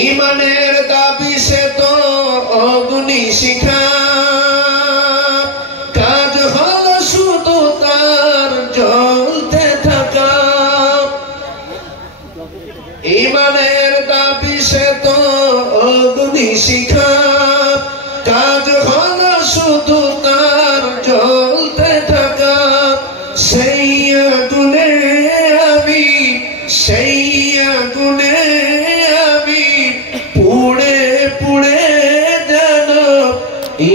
ইমানের দাবি সে তো অগ্নি শিখা, কাজ হলো শুধু তার জ্বলতে থাকা। ইমানের দাবি সে তো অগ্নি শিখা, কাজ হলো শুধু তার জ্বলতে থাকা। সেই আগুনে আমি, সেই আগুনে আমি পুড়ে পুড়ে যেন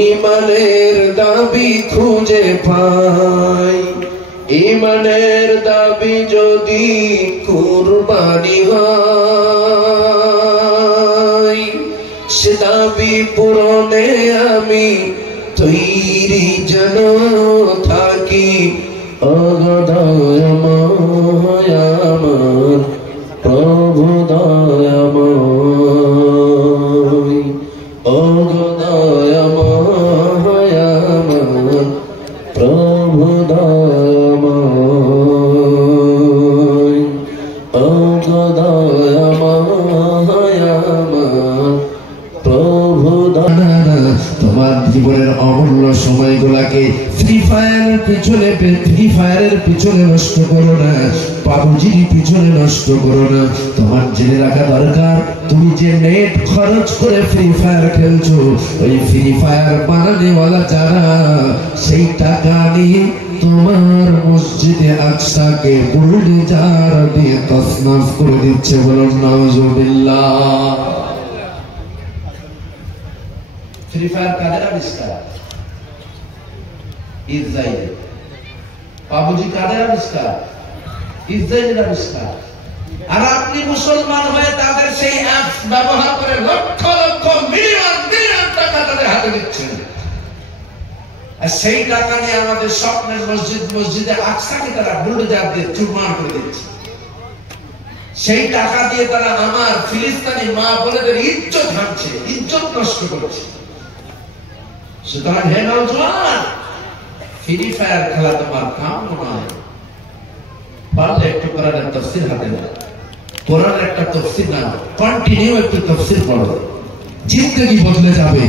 ইমানের দাবি খুঁজে পাই। ইমানের দাবি যদি কুরবানি হয়, সে দাবি পূরণে আমি তৈরি যেন থাকি। অগদয়ময় আমার প্রভু দয়াময়, অগদয়ময় আমার প্রভু দয়াময়, অগদয়ময় আমার প্রভু দয়াময়। তোমার জীবনের অমূল্য সময়গুলাকে ফ্রি ফায়ারের পিছনে নষ্ট করো না, পাবজির পিছনে নষ্ট করো না। তোমার জেনে রাখা দরকার, তুমি যে নেট খরচ করে ফ্রি ফায়ার খেলছো, ওই ফ্রি ফায়ার বানানেওয়ালা যারা, সেই টাকা নিয়ে তোমার মসজিদে আকসাকে বুলডোজার দিয়ে তছনছ করে দিচ্ছে। বলুন নাউজুবিল্লাহ। ফ্রি ফায়ার কাদের আবিষ্কার? ইসরায়েল। পাবজি কাদের আবিষ্কার? ইসরায়েলের আবিষ্কার। আর আপনি মুসলমান হয়ে তাদের সেই অ্যাপস ব্যবহার করে লক্ষ লক্ষ মিলিয়ন মিলিয়ন টাকা তাদের হাতে দিচ্ছেন। আর সেই টাকা নিয়ে আমাদের স্বপ্নের মসজিদে আকসাকে তারা বুলডোজার দিয়ে চুরমার করে দিচ্ছে। সেই টাকা দিয়ে তারা আমার ফিলিস্তিনি মা বোনেদের ইজ্জত ভাঙছে, ইজ্জত নষ্ট করছে। সুতরাং হে নওজোয়ান, ফ্রি ফায়ার খেলা তোমার কাম নয়। পারলে একটু কোরআনের তাফসীর হাতে নাও, কোরআনের একটা তাফসীর নাও, কন্টিনিউ একটু তাফসীর পড়ো, জিন্দেগি বদলে যাবে।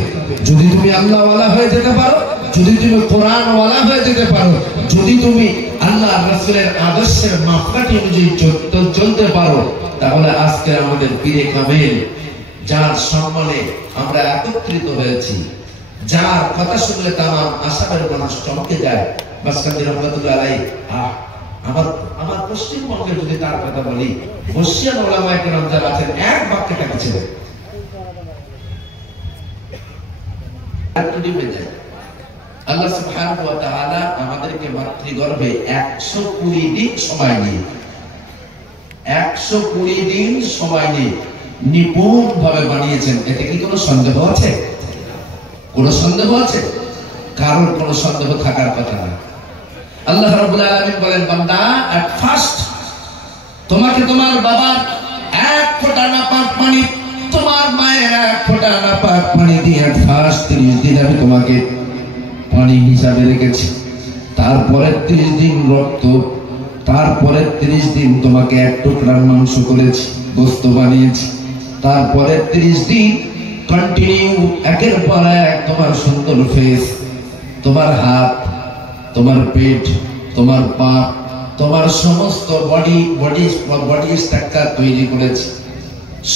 যদি তুমি আল্লাহ ওয়ালা হয়ে যেতে পারো, যদি তুমি কোরআন ওয়ালা হয়ে যেতে পারো, যদি তুমি আল্লাহ রাসূলের আদর্শের মাপকাঠি অনুযায়ী চলতে পারো, তাহলে আজকে আমাদের পীরে কামেল, যার সম্মানে আমরা একত্রিত হয়েছি, যার কথা শুনলে তামাম আসামের মানুষ চমকে যায়, বাসকান্দি রহমাতুল্লাহ আলাইহি। আমার পশ্চিমবঙ্গে যদি তার কথা বলি, বর্ষিয়ান ওলামায়ে কেরাম যারা আছেন, এক বাক্যে টাকা ছিল আল্লাহ সুবহানাহু ওয়া তাআলা আমাদেরকে মাতৃগর্ভে 120 দিন সময় নিয়ে, 120 দিন সময় নিয়ে নিপুণ ভাবে বানিয়েছেন। এতে কি কোনো সন্দেহ আছে? কোনো সন্দেহ আছে? কারণ কোনো সন্দেহ থাকার কথা না। আল্লাহ রাব্বুল আলামিন বলেন, বান্দা, এট ফার্স্ট তোমাকে তোমার বাবার এক ফোঁটা নাপাক পানি, তোমার মায়ের এক ফোঁটা নাপাক পানি দিয়ে ফার্স্ট 30 দিন আমি তোমাকে পানি হিসাবে রেখেছি। তারপরে 30 দিন রক্ত, তারপরে 30 দিন তোমাকে এক টুকরা মাংস করেছি, গোশত বানিয়েছি। তারপরে 30 দিন কন্টিনিউ একের পর এক তোমার সুন্দর ফেস, তোমার হাত, তোমার পেট, তোমার পা, তোমার সমস্ত বডি স্ট্রাকচার তৈরি করেছি।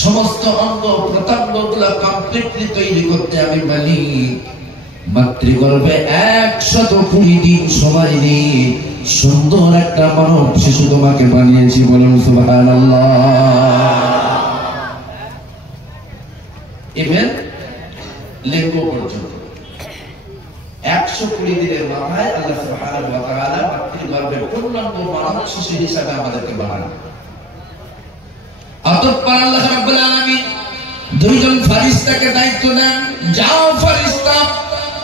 সমস্ত অঙ্গ প্রত্যঙ্গ গুলো কমপ্লিটলি তৈরি করতে আমি বলি মাতৃগর্ভে 120 দিন সময় নিয়ে সুন্দর একটা মানব শিশু তোমাকে বানিয়েছি। বলুন সুবহানাল্লাহ। ইভেন লিঙ্গ পর্যন্ত 120 দিনের মাথায় আল্লাহ সুবহানাহু ওয়া তাআলা মাতৃগর্ভে পূর্ণাঙ্গ মানব শিশু হিসেবে আমাদেরকে বানান। অতঃপর আল্লাহ রাব্বুল আলামিন দুইজন ফেরেশতাকে দায়িত্ব দেন, যাও ফেরেশতা,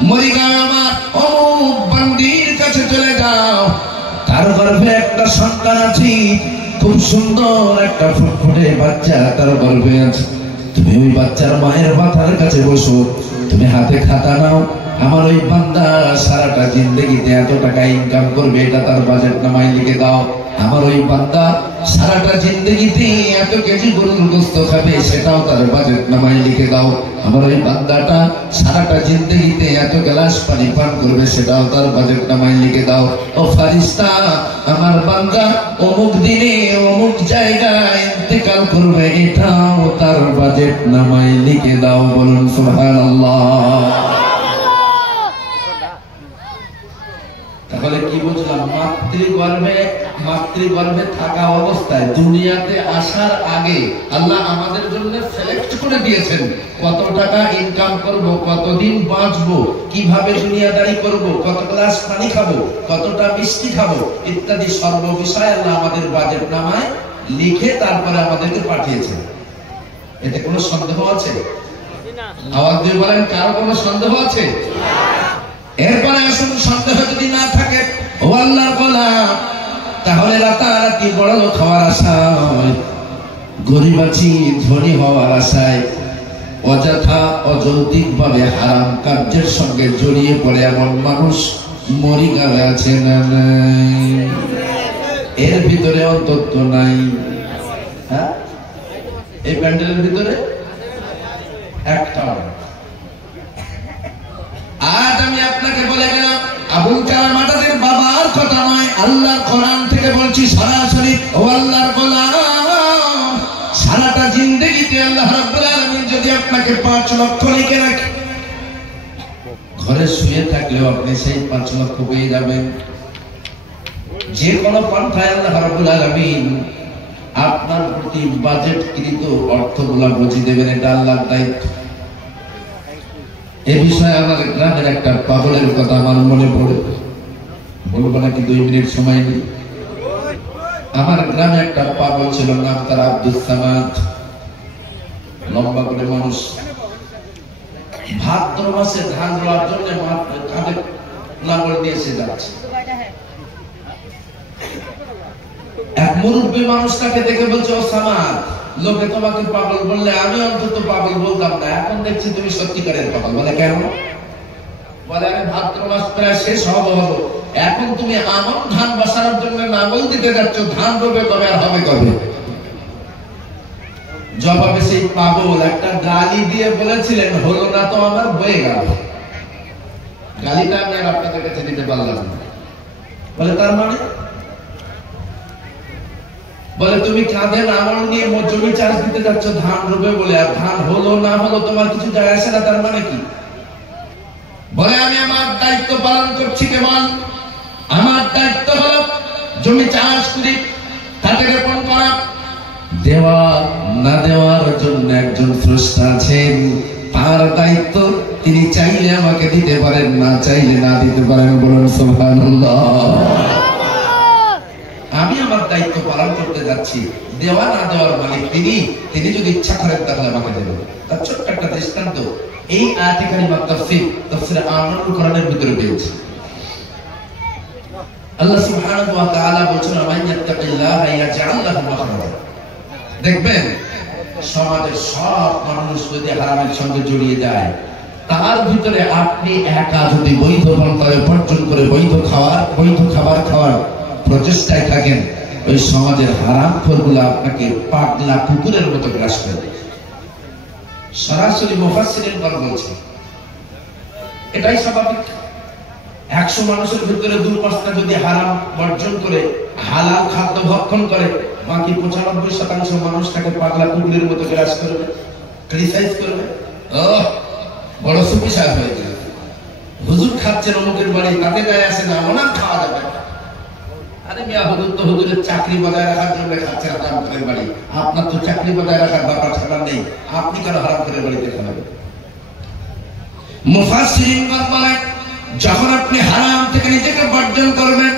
মরিগাঁও আমার অমুক বান্দির কাছে চলে যাও, তার গর্ভে একটা সন্তান আছে, খুব সুন্দর একটা ফুটফুটে বাচ্চা তার গর্ভে আছে। তুমি ওই বাচ্চার মায়ের মাথার কাছে বসো, তুমি হাতে খাতা নাও, আমার ওই বান্দা সারাটা জিন্দেগিতে এত টাকা ইনকাম করবে, এটা তার বাজেট নামায় লিখে দাও। আমার ওই বান্দা সারাটা জিন্দগিতে এত কেজি গরুর গোশত খাবে সেটাও তার বাজেট নামায় লিখে দাও। আমার ওই বান্দাটা সারাটা জিন্দগিতে এত গ্লাস পানি পান করবে সেটাও তার বাজেট নামায় লিখে দাও। ও ফারিস্তা, আমার বান্দা অমুক দিনে অমুক জায়গায় ইন্তেকাল করবে এটাও তার বাজেট নামায় লিখে দাও। বলুন সুবহানাল্লাহ। তাহলে কি বুঝলাম? মাতৃগর্ভে থাকা অবস্থায় দুনিয়াতে আসার আগে আল্লাহ আমাদের জন্য সিলেক্ট করে দিয়েছেন কত টাকা ইনকাম করব, কতদিন বাঁচবো, কিভাবে দুনিয়াদারি করব, কত গ্লাস পানি খাবো, কতটা মিষ্টি খাবো ইত্যাদি সর্ব বিষয় আল্লাহ আমাদের বাজেট নামায় লিখে তারপরে আমাদেরকে পাঠিয়েছেন। এতে কোনো সন্দেহ আছে? আওয়াজ দিয়ে বলেন, কারো কোনো সন্দেহ আছে? এরপরে আসুন, সন্দেহ যদি না থাকে ও আল্লাহর গোলাম, তাহলে রাতারাতি বড় লোক হওয়ার আশায়, গরিব আছি ধনী হওয়ার আশায় অযথা অযৌক্তিক ভাবে হারাম কার্যের সঙ্গে জড়িয়ে পড়ে এমন মানুষ মরিগাঁওয়ে আছে না নাই? এর ভিতরে অন্তত নাই? হ্যাঁ, এই প্যান্ডেলের ভিতরে একটা। আজ আমি আপনাকে বলে গেলাম আবুল কালাম আজাদের বাবার কথা নয়, আল্লাহর কোরআন থেকে বলছি সরাসরি। ও আল্লাহর গোলাম, সারাটা জিন্দেগিতে আল্লাহ রাব্বুল আলামিন যদি আপনাকে 5 লক্ষ লিখে রাখে, ঘরে শুয়ে থাকলেও আপনি সেই 5 লক্ষ পেয়ে যাবেন। যে কোনো পন্থায় আল্লাহ রাব্বুল আলামিন আপনার প্রতি বাজেটকৃত অর্থগুলা বুঝিয়ে দেবেন, এটা আল্লাহর দায়িত্ব। এ বিষয়ে আমার গ্রামের একটা পাগলের কথা আমার মনে পড়ে, বলবো নাকি 2 মিনিট সময় নেই? আমার গ্রামে একটা পাগল ছিল, নাম তার আব্দুল সামাদ, লম্বা করে মানুষ। ভাদ্র মাসে ধান রোয়ার জন্য কাঁধে লাঙল নিয়ে এসে যাচ্ছে। এক মুরব্বী মানুষ তাকে দেখে বলছে, ও সামাদ, লোকে তোমাকে পাগল বললে আমি অন্তত পাগল বলতাম না, এখন দেখছি তুমি সত্যিকারের পাগল। বলে কেন? বলে আমি ভাদ্র মাস প্রায় শেষ হবো, এখন তুমি আমন ধান বসানোর জন্য লাঙল দিতে যাচ্ছ, ধান রোবে কবে আর হবে কবে? জবাবে সেই পাগল একটা গালি দিয়ে বলেছিলেন, হলো না তো আমার হয়ে গেল। গালিটা আমি আর আপনাদের কাছে দিতে পারলাম না। বলে তার মানে? বলে তুমি কাঁধে লাঙল নিয়ে জমি চাষ দিতে যাচ্ছ ধান রোবে বলে, আর ধান হলো না হলো তোমার কিছু যায় আসে না, তার মানে কি? বলে আমি আমার দায়িত্ব পালন করছি, কেবল আমার দায়িত্ব হলো জমি চাষ করি, তাতে রোপণ করা। দেওয়া না দেওয়ার জন্য একজন স্রষ্টা আছেন, তার দায়িত্ব। তিনি চাইলে আমাকে দিতে পারেন, না চাইলে না দিতে পারেন। বলুন সুবহানাল্লাহ। আমি আমার দায়িত্ব পালন করতে যাচ্ছি, দেওয়া না দেওয়ার মালিক তিনি। তিনি যদি ইচ্ছা করেন তাহলে আমাকে দেবেন। তার ছোট্ট একটা দৃষ্টান্ত এই আয়াতে কারিমা তাফসীর আনুল কোরআনের ভিতরে পেয়েছি। আল্লাহ সুবহানাহু ওয়া তাআলা বলেছেন, মান ইয়াত্তাকিল্লাহা ইয়াজআল লাহু মাখরাজা। দেখবেন সমাজের সব মানুষ যদি হারামের সঙ্গে জড়িয়ে যায়, তার ভিতরে আপনি একা যদি বৈধ পন্থায় উপার্জন করে বৈধ খাবার খাওয়ার প্রচেষ্টায় থাকেন, ওই সমাজের হারামখোরগুলো আপনাকে পাগলা কুকুরের মতো গ্রাস করে। সরাসরি মুফাসসিরিনগণ বলছে এটাই স্বাভাবিক। 100 মানুষের ভিতরে 2-5টা যদি হারাম বর্জন করে হালাল খাদ্য ভক্ষণ করে, বাকি 95% মানুষ তাকে পাগলা কুকুরের মতো গ্রাস করবে, ক্রিটিসাইজ করবে। বড় সুফি সাহেব হয়েছে, হুজুর খাচ্ছেন অমুকের বাড়ি, তাতে যায় আসে না, ওনার খাওয়া যাবে। আরে মিয়া, হুজুর তো হুজুরের চাকরি বজায় রাখার জন্য খাচ্ছেন হারাম করে বাড়ি, আপনার তো চাকরি বজায় রাখার ব্যাপার ছাড়া নেই, আপনি কেন হারাম করে বাড়িতে খাবেন? মুফাসসিরিনগণ বলেন, যখন আপনি হারাম থেকে নিজেকে বর্জন করবেন,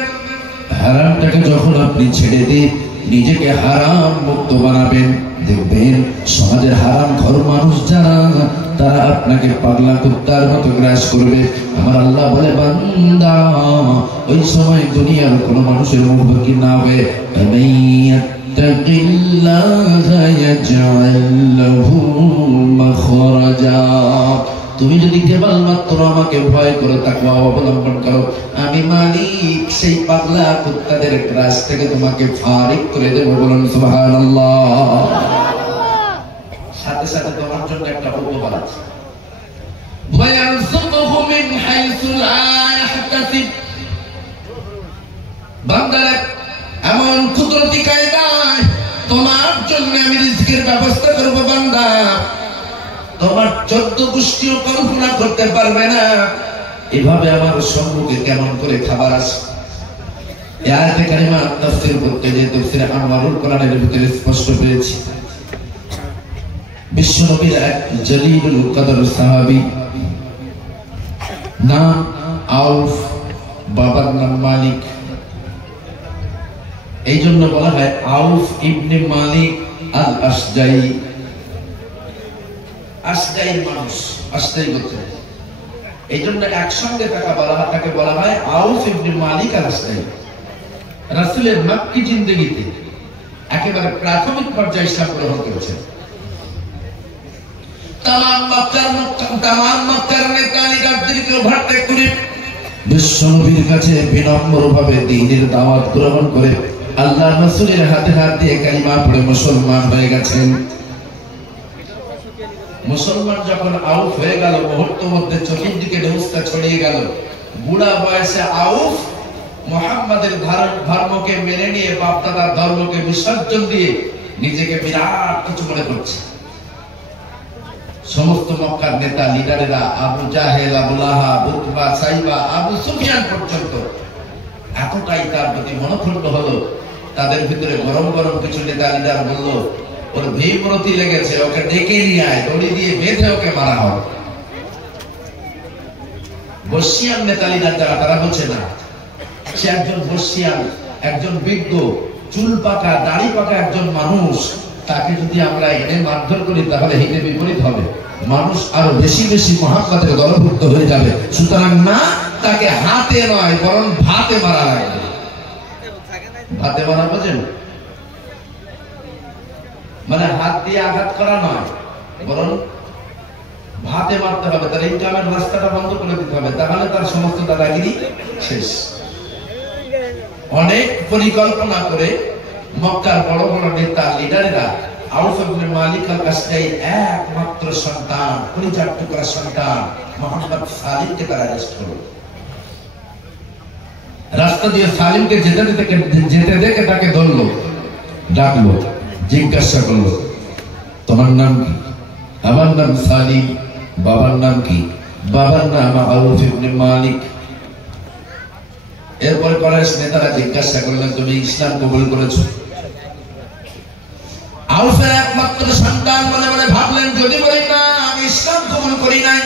হারামটাকে যখন আপনি ছেড়ে দিয়ে নিজেকে হারাম মুক্ত বানাবেন, দেখবেন সমাজের হারাম ঘর মানুষ যারা, তারা আপনাকে পাগলা কুত্তার মতো গ্রাস করবে। আমার আল্লাহ বলে, বান্দা, ওই সময় দুনিয়ার কোন মানুষের মুখোমুখি না হয়ে তুমি যদি কেবলমাত্র আমাকে ভয় করো, তাকওয়া অবলম্বন করো, আমি মালিক সেই পাগলা কুত্তাদের গ্রাস থেকে তোমাকে ফারিক করে দেব। বলুন সুবহানাল্লাহ। সাথে সাথে তোমার জন্য একটা উপহার আছে, ওয়ায়ারযুকুহু মিন হাইসু লা ইয়াহতাসিব। বান্দারা এমন কুদরতি কায়দায় তোমার জন্য আমি রিজকের ব্যবস্থা করব। বান্দা, তোমার 14 গোষ্ঠীও কল্পনা করতে পারবে না এভাবে আমার সম্মুখে কেমন করে খাবার আসে। এই আয়াতে কারিমা তাফসীর করতে যে তাফসীর আনওয়ারুল কোরআনের ভিতরে স্পষ্ট পেয়েছি। বিশ্বনবীর এক জলিলুল কদর সাহাবী, নাম আউফ, বাবার নাম মালিক। এই জন্য বলা হয় আউফ ইবনে মালিক আল আশজাই। আশজাই মানুষ, আশজাই গোত্র। এই জন্য একসঙ্গে তাকে বলা হয় আউফ ইবনে মালিক আল আশজাই। রাসূলের মক্কি জিন্দেগিতে একেবারে প্রাথমিক পর্যায়ে ইসলাম গ্রহণ করেছেন। তামাম মক্কার নেতা লিডারদেরকে ওভারটেক করে বিশ্বনবীর কাছে বিনম্রভাবে দ্বীনের দাওয়াত গ্রহণ করে আল্লাহর রাসূলের হাতে হাত দিয়ে কালিমা পড়ে মুসলমান হয়ে গেছেন। মুসলমান যখন আউফ হয়ে গেল, মুহূর্তের মধ্যে চোখের দিকে ঢেউটা ছড়িয়ে গেল। বুড়া বয়সে আউফ মুহাম্মাদের ধর্মকে মেনে নিয়ে, বাপ-দাদার ধর্মকে বিসর্জন দিয়ে নিজেকে বিরাট কিছু মনে করছে। সমস্ত মক্কার নেতা লিডারেরা, আবু জাহেল, আবু লাহাব, উতবা, সাইবা, আবু সুফিয়ান পর্যন্ত এতটাই তার প্রতি মনোক্ষুণ্ণ হলো, তাদের ভিতরে গরম গরম কিছু নেতা লিডার বলল, ওর ভীমরতি লেগেছে, ওকে ডেকে নিয়ে আয়, দড়ি দিয়ে বেঁধে ওকে মারা হয়। বর্ষিয়ান নেতা লিডার যারা, তারা বলছে না, সে একজন বর্ষিয়ান, একজন বিজ্ঞ, চুল পাকা, দাড়ি পাকা একজন মানুষ, তাকে যদি আমরা এনে মারধর করি তাহলে হিতে বিপরীত হবে, মানুষ আরো বেশি বেশি মহাব্বতের দলভুক্ত হয়ে যাবে। সুতরাং না, তাকে হাতে নয় বরং ভাতে মারা লাগবে। ভাতে মারা বোঝেন? মানে হাত দিয়ে আঘাত করা নয়, বরং ভাতে মারতে হবে। তার ইনকামের রাস্তাটা বন্ধ করে দিতে হবে, তাহলে তার সমস্ত দাদাগিরি শেষ। অনেক পরিকল্পনা করে মক্কার বড় বড় নেতা লিডারেরা আউফ ইবনে মালিক আল আশজাই একমাত্র সন্তান, কলিজার টুকরা সন্তান মুহাম্মদ সালিমকে তারা অ্যারেস্ট করলো। রাস্তা দিয়ে সালিমকে যেতে দেখে তাকে ধরলো, ডাকলো, জিজ্ঞাসা করলো, তোমার নাম কি? আমার নাম সালিম। বাবার নাম কি? বাবার নাম আউফ ইবনে মালিক। এরপর কুরাইশ নেতারা জিজ্ঞাসা করলেন, তুমি ইসলাম কবুল করেছো? আউফের একমাত্র সন্তান মনে মনে ভাবলেন, যদি বলি না আমি ইসলাম কবুল করি নাই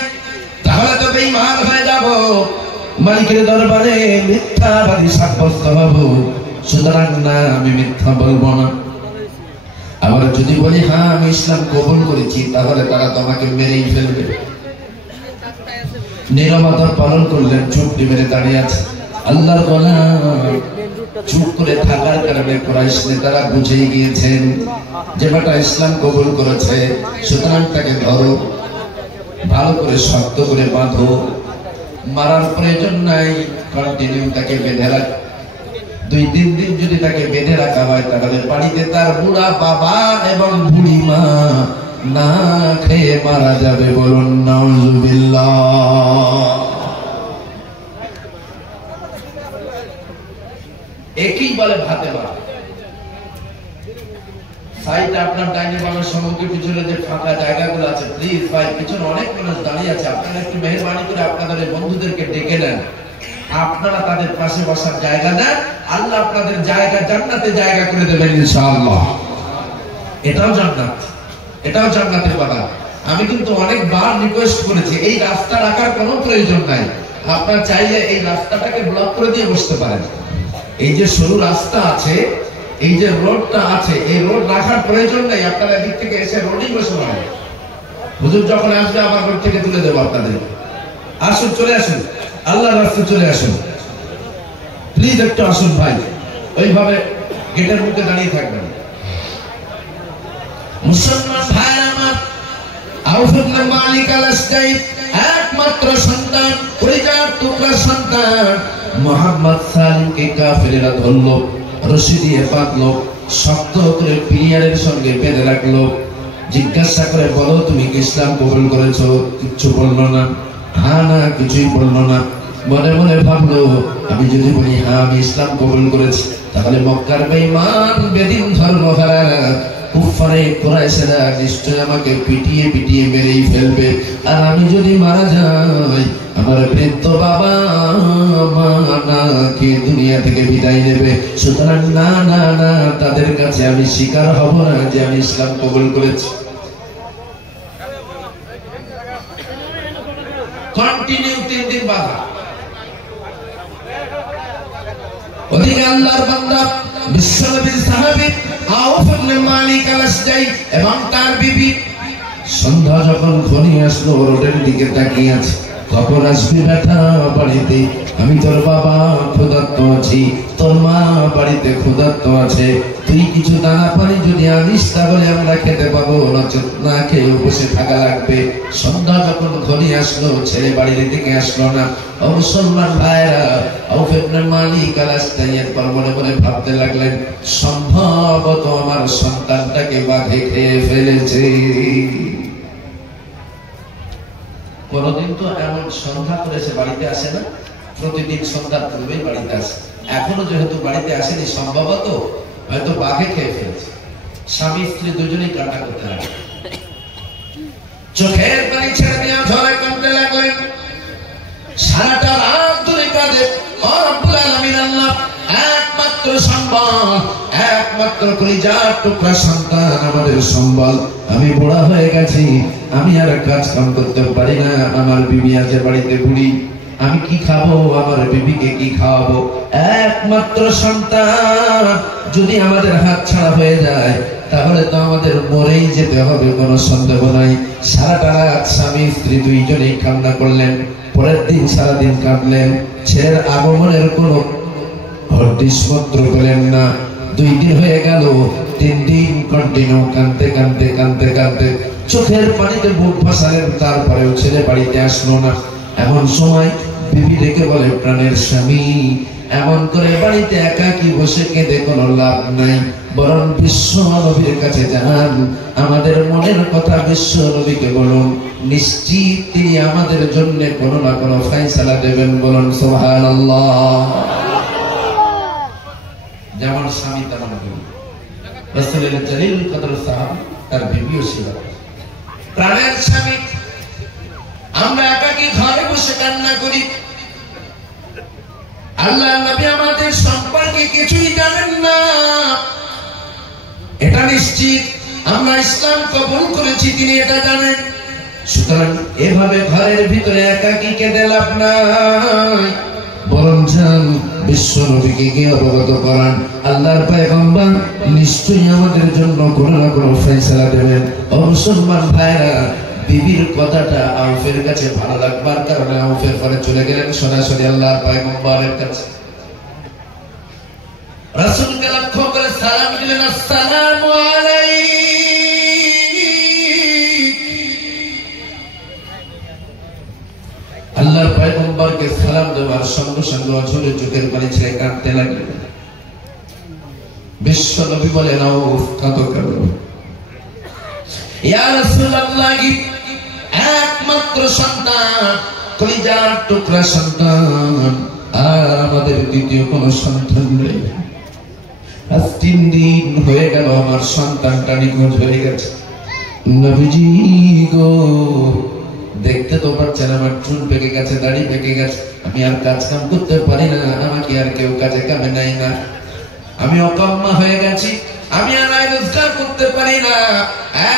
তাহলে তো বেঈমান হয়ে যাব, মালিকের দরবারে মিথ্যাবাদী সাব্যস্ত হব। সুতরাং না, আমি মিথ্যা বলবো না। আবার যদি বলি হ্যাঁ আমি ইসলাম কবুল করেছি, তাহলে তারা তোমাকে মেরেই ফেলবে। নীরবতা পালন করলেন, চুপটি মেরে দাঁড়িয়ে আছে। আল্লাহর গোলাম চুপ করে থাকার কারণে কুরাইশ নেতারা বুঝে গিয়েছেন যে বেটা ইসলাম কবুল করেছে, সুতরাং তাকে ধরো, ভালো করে শক্ত করে বাঁধো, মারার প্রয়োজন নাই, কন্টিনিউ তাকে বেঁধে রাখ। 2-3 দিন যদি তাকে বেঁধে রাখা হয় তাহলে বাড়িতে তার বুড়া বাবা এবং বুড়ি মা না খেয়ে মারা যাবে। বলুন নাউজুবিল্লাহ। একই বলে ভাতে মারা। সাইডে আপনার ডাইনিং বামের সম্মুখে পিছনে যে ফাঁকা জায়গাগুলো আছে, প্লিজ ভাই, পিছনে অনেক মানুষ দাঁড়িয়ে আছে, আপনারা একটু মেহেরবানি করে আপনাদের বন্ধুদেরকে ডেকে নেন, আপনারা তাদের পাশে বসার জায়গা দেন, আল্লাহ আপনাদের জায়গা জান্নাতে জায়গা করে দেবেন ইনশাআল্লাহ। এটাও জান্নাত, এটাও জান্নাতের কথা। আমি কিন্তু অনেকবার রিকোয়েস্ট করেছি, এই রাস্তা রাখার কোনো প্রয়োজন নাই, আপনারা চাইলে এই রাস্তাটাকে ব্লক করে দিয়ে বসতে পারেন। এই যে সরু রাস্তা আছে, এই যে রোডটা আছে, এই রোড রাখার প্রয়োজন নেই, আপনারা এদিক থেকে এসে রোডই বসে পড়েন। হুজুর যখন আসবে আমার রোড থেকে তুলে দেবো আপনাদের। আসুন, চলে আসুন, আল্লাহর রাস্তায় চলে আসুন, প্লিজ একটু আসুন ভাই, ওইভাবে গেটের মুখে দাঁড়িয়ে থাকবেন। মুসলমান ভাই আমার, আউফ ইবনে মালিক আল আশজাই একমাত্র সন্তান, পরিবার টুকরা সন্তান মোহাম্মদ সালিমকে কাফেরেরা ধরলো, রশি দিয়ে বাঁধলো, শক্ত করে পিলিয়ারের সঙ্গে বেঁধে রাখলো। জিজ্ঞাসা করে, বলো তুমি কি ইসলাম কবুল করেছো? কিচ্ছু বললো না, হ্যাঁ না কিছুই বললো না। মনে মনে ভাবলো, আমি যদি বলি হ্যাঁ আমি ইসলাম কবুল করেছি, তাহলে মক্কার বেঈমান বেদিন ধর্মহারারা কুফারে কুরাইশেরা নিশ্চয় আমাকে পিটিয়ে পিটিয়ে মেরেই ফেলবে। আর আমি যদি মারা যাই, আমার বৃদ্ধ বাবা মা নাকে দুনিয়া থেকে বিদায় নেবে। সুতরাং না না না, তাদের কাছে আমি স্বীকার হব না যে আমি ইসলাম কবুল করেছি। কন্টিনিউ 3 দিন বাধা। ওদিকে আল্লাহর বান্দা বিশ্বনবীর সাহাবী আউফ ইবনে মালিক আল-আশজাই এবং তার বিবি সন্ধ্যা যখন ঘনিয়ে আসলো, রোডের দিকে তাকিয়ে আছে, কখন আসবি বেটা বাড়িতে? আমি তোর বাবা ক্ষুধার্ত আছি, তোর মা বাড়িতে ক্ষুধার্ত আছে, তুই কিছু দানা পানি যদি আনিস তাহলে আমরা খেতে পাবো, নচেত না খেয়ে বসে থাকা লাগবে। সন্ধ্যা যখন ঘনিয়ে আসলো, ছেলে বাড়ির দিকে আসলো না। ও মুসলমান ভাইরা, আউফ ইবনে মালিক আল-আশজাই একবার মনে মনে ভাবতে লাগলেন, সম্ভবত আমার সন্তানটাকে বাঘে খেয়ে ফেলেছে। কোনদিন তো এমন সন্ধ্যা করেছে বাড়িতে আসে না, প্রতিদিন সন্ধ্যার পূর্বেই বাড়িতে আসে। এখনো যেহেতু বাড়িতে আসেনি, সম্ভবত হয়তো বাঘে খেয়ে ফেলেছে। স্বামী স্ত্রী দুজনেই কান্না করতে লাগলেন, চোখের পানি ছেড়ে দিয়ে ঝরে কাঁদতে লাগলেন। সারাটা রাত ধরে কাঁদে। ও রব্বুল আলামিন, আল্লাহ একমাত্র সম্বল, একমাত্র কলিজার টুকরা সন্তান আমাদের সম্বল। আমি বুড়া হয়ে গেছি, আমি আর কাজ কাম করতে পারি না, আমার বিবি আছে বাড়িতে বুড়ি, আমি কি খাবো, আমার বিবিকে কি খাওয়াবো? একমাত্র সন্তান যদি আমাদের হাত ছাড়া হয়ে যায়, তাহলে তো আমাদের মরেই যেতে হবে, কোনো সন্দেহ নাই। সারাটা রাত স্বামী স্ত্রী দুইজনেই কান্না করলেন। পরের দিন সারাদিন কাঁদলেন, ছেলের আগমনের কোনো হদিস মাত্র পেলেন না। 2 দিন হয়ে গেল, 3 দিন কন্টিনিউ কাঁদতে কাঁদতে কাঁদতে কাঁদতে চোখের পানিতে বুক ভাসালেন, তারপরেও ছেলে বাড়িতে আসলো না। এমন সময় বিবি ডেকে বলে, প্রাণের স্বামী, এমন করে বাড়িতে একাকী বসে কেঁদে কোনো লাভ নাই, বরং বিশ্ব নবীর কাছে যান, আমাদের মনের কথা বিশ্ব নবীকে বলুন, নিশ্চিত তিনি আমাদের জন্য কোনো না কোনো ফয়সালা দেবেন। বলুন সুবহানাল্লাহ। যেমন স্বামী তেমন বিবি, রাসূলের জলিল কদর সাহাবী, তার বিবিও ছিল প্রাণের স্বামী। আমরা একাকী ঘরে বসে কান্না করি, আল্লাহ নবী আমাদের সম্পর্কে কিছুই জানেন না, এটা নিশ্চিত। আমরা ইসলাম কবুল করেছি, তিনি এটা জানেন। সুতরাং এভাবে ঘরের ভিতরে একাকী কেঁদে লাভ নাই, বরং যান বিশ্ব নবীকে গিয়ে অবগত করান, আল্লাহর পয়গম্বর নিশ্চয়ই আমাদের জন্য কোনো না কোনো ফয়সালা দেবেন। ও মুসলমান ভাইরা, বিবির কথাটা আউফের কাছে ভালো লাগবার কারণে আউফের পরে চলে গেলেন সরাসরি আল্লাহর পয়গম্বরের কাছে। রাসূলকে লক্ষ্য করে সালাম দিলেন, আসসালামু আলাইক। আল্লাহর পয়গম্বরকে সালাম দেওয়ার সঙ্গে সঙ্গে অঝরে চোখের পানি ছেড়ে কাঁদতে লাগলেন। বিশ্ব নবী বলেন, আউফ কাঁদো কেন? ইয়া রাসূলুল্লাহ, একমাত্র সন্তান, কলিজার টুকরা সন্তান, আর আমাদের দ্বিতীয় কোনো সন্তান নেই। আজ 3 দিন হয়ে গেল আমার সন্তানটা নিখোঁজ হয়ে গেছে। নবীজি গো, দেখতে তো পাচ্ছেন আমার চুল পেকে গেছে, দাড়ি পেকে গেছে, আমি আর কাজ কাম করতে পারি না, আমাকে আর কেউ কাজে কামে নাই না, আমি অকাম্মা হয়ে গেছি, আমি আর রোজগার করতে পারি না।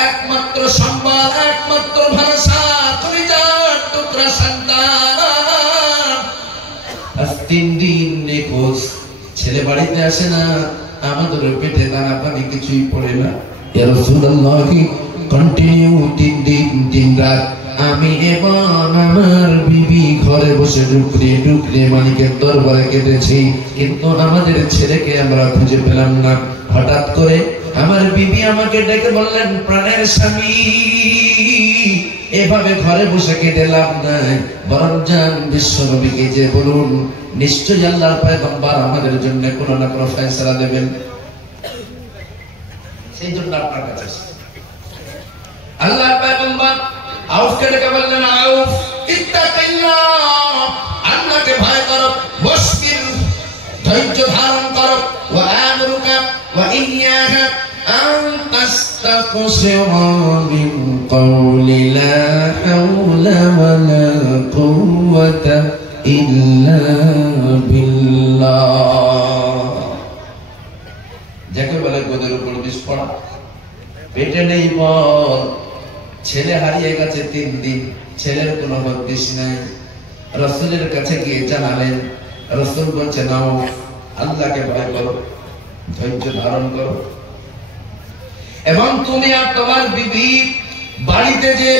একমাত্র সম্বল, একমাত্র ভরসা, কলিজার টুকরা সন্তান আজ 3 দিন নিখোঁজ। ছেলে বাড়িতে আসে না, আমাদের পেটে দানা পানি কিছুই পড়ে না। ইয়া রাসূলুল্লাহ, কন্টিনিউ 3 দিন 3 রাত আমি এবং আমার বিবি ঘরে বসে ডুকরে ডুকরে মালিকের দরবারে কেঁদেছি, কিন্তু আমাদের ছেলেকে আমরা খুঁজে পেলাম না। হঠাৎ করে আমার বিবি আমাকে ডেকে বললেন, প্রাণের স্বামী, এভাবে ঘরে বসে কেটে লাভ নাই, বরং যান বিশ্ব নবীকে যে বলুন, নিশ্চয়ই আল্লাহর পয়গম্বর আমাদের জন্য কোনো না কোনো ফয়সালা দেবেন। সেই জন্য আপনার কাছে আল্লাহর পয়গম্বর আউফকে ডেকে বললেন, আউফ ইত্তাকিল্লাহ, আল্লাহকে ভয় করো, ওয়াসবির, ধৈর্য ধারণ করো, ওয়া আমরুকা ওয়া ইয়্যাকা আন তাস্তাকসিরা মিন কওলি লা হাওলা ওয়া লা কুওয়াতা ইল্লা বিল্লাহ। যাকে বলে গোদের উপর বিষ পড়া, পেটে নেই বল, ছেলে হারিয়ে গেছে 3 দিন, ছেলের কোনো হদিস নাই। রাসূলের কাছে গিয়ে জানালেন, রাসূল বলছে, নাও আল্লাহকে ভয় করো, ধৈর্য ধারণ করো, এবং তুমি আর তোমার বিবি বাড়িতে যে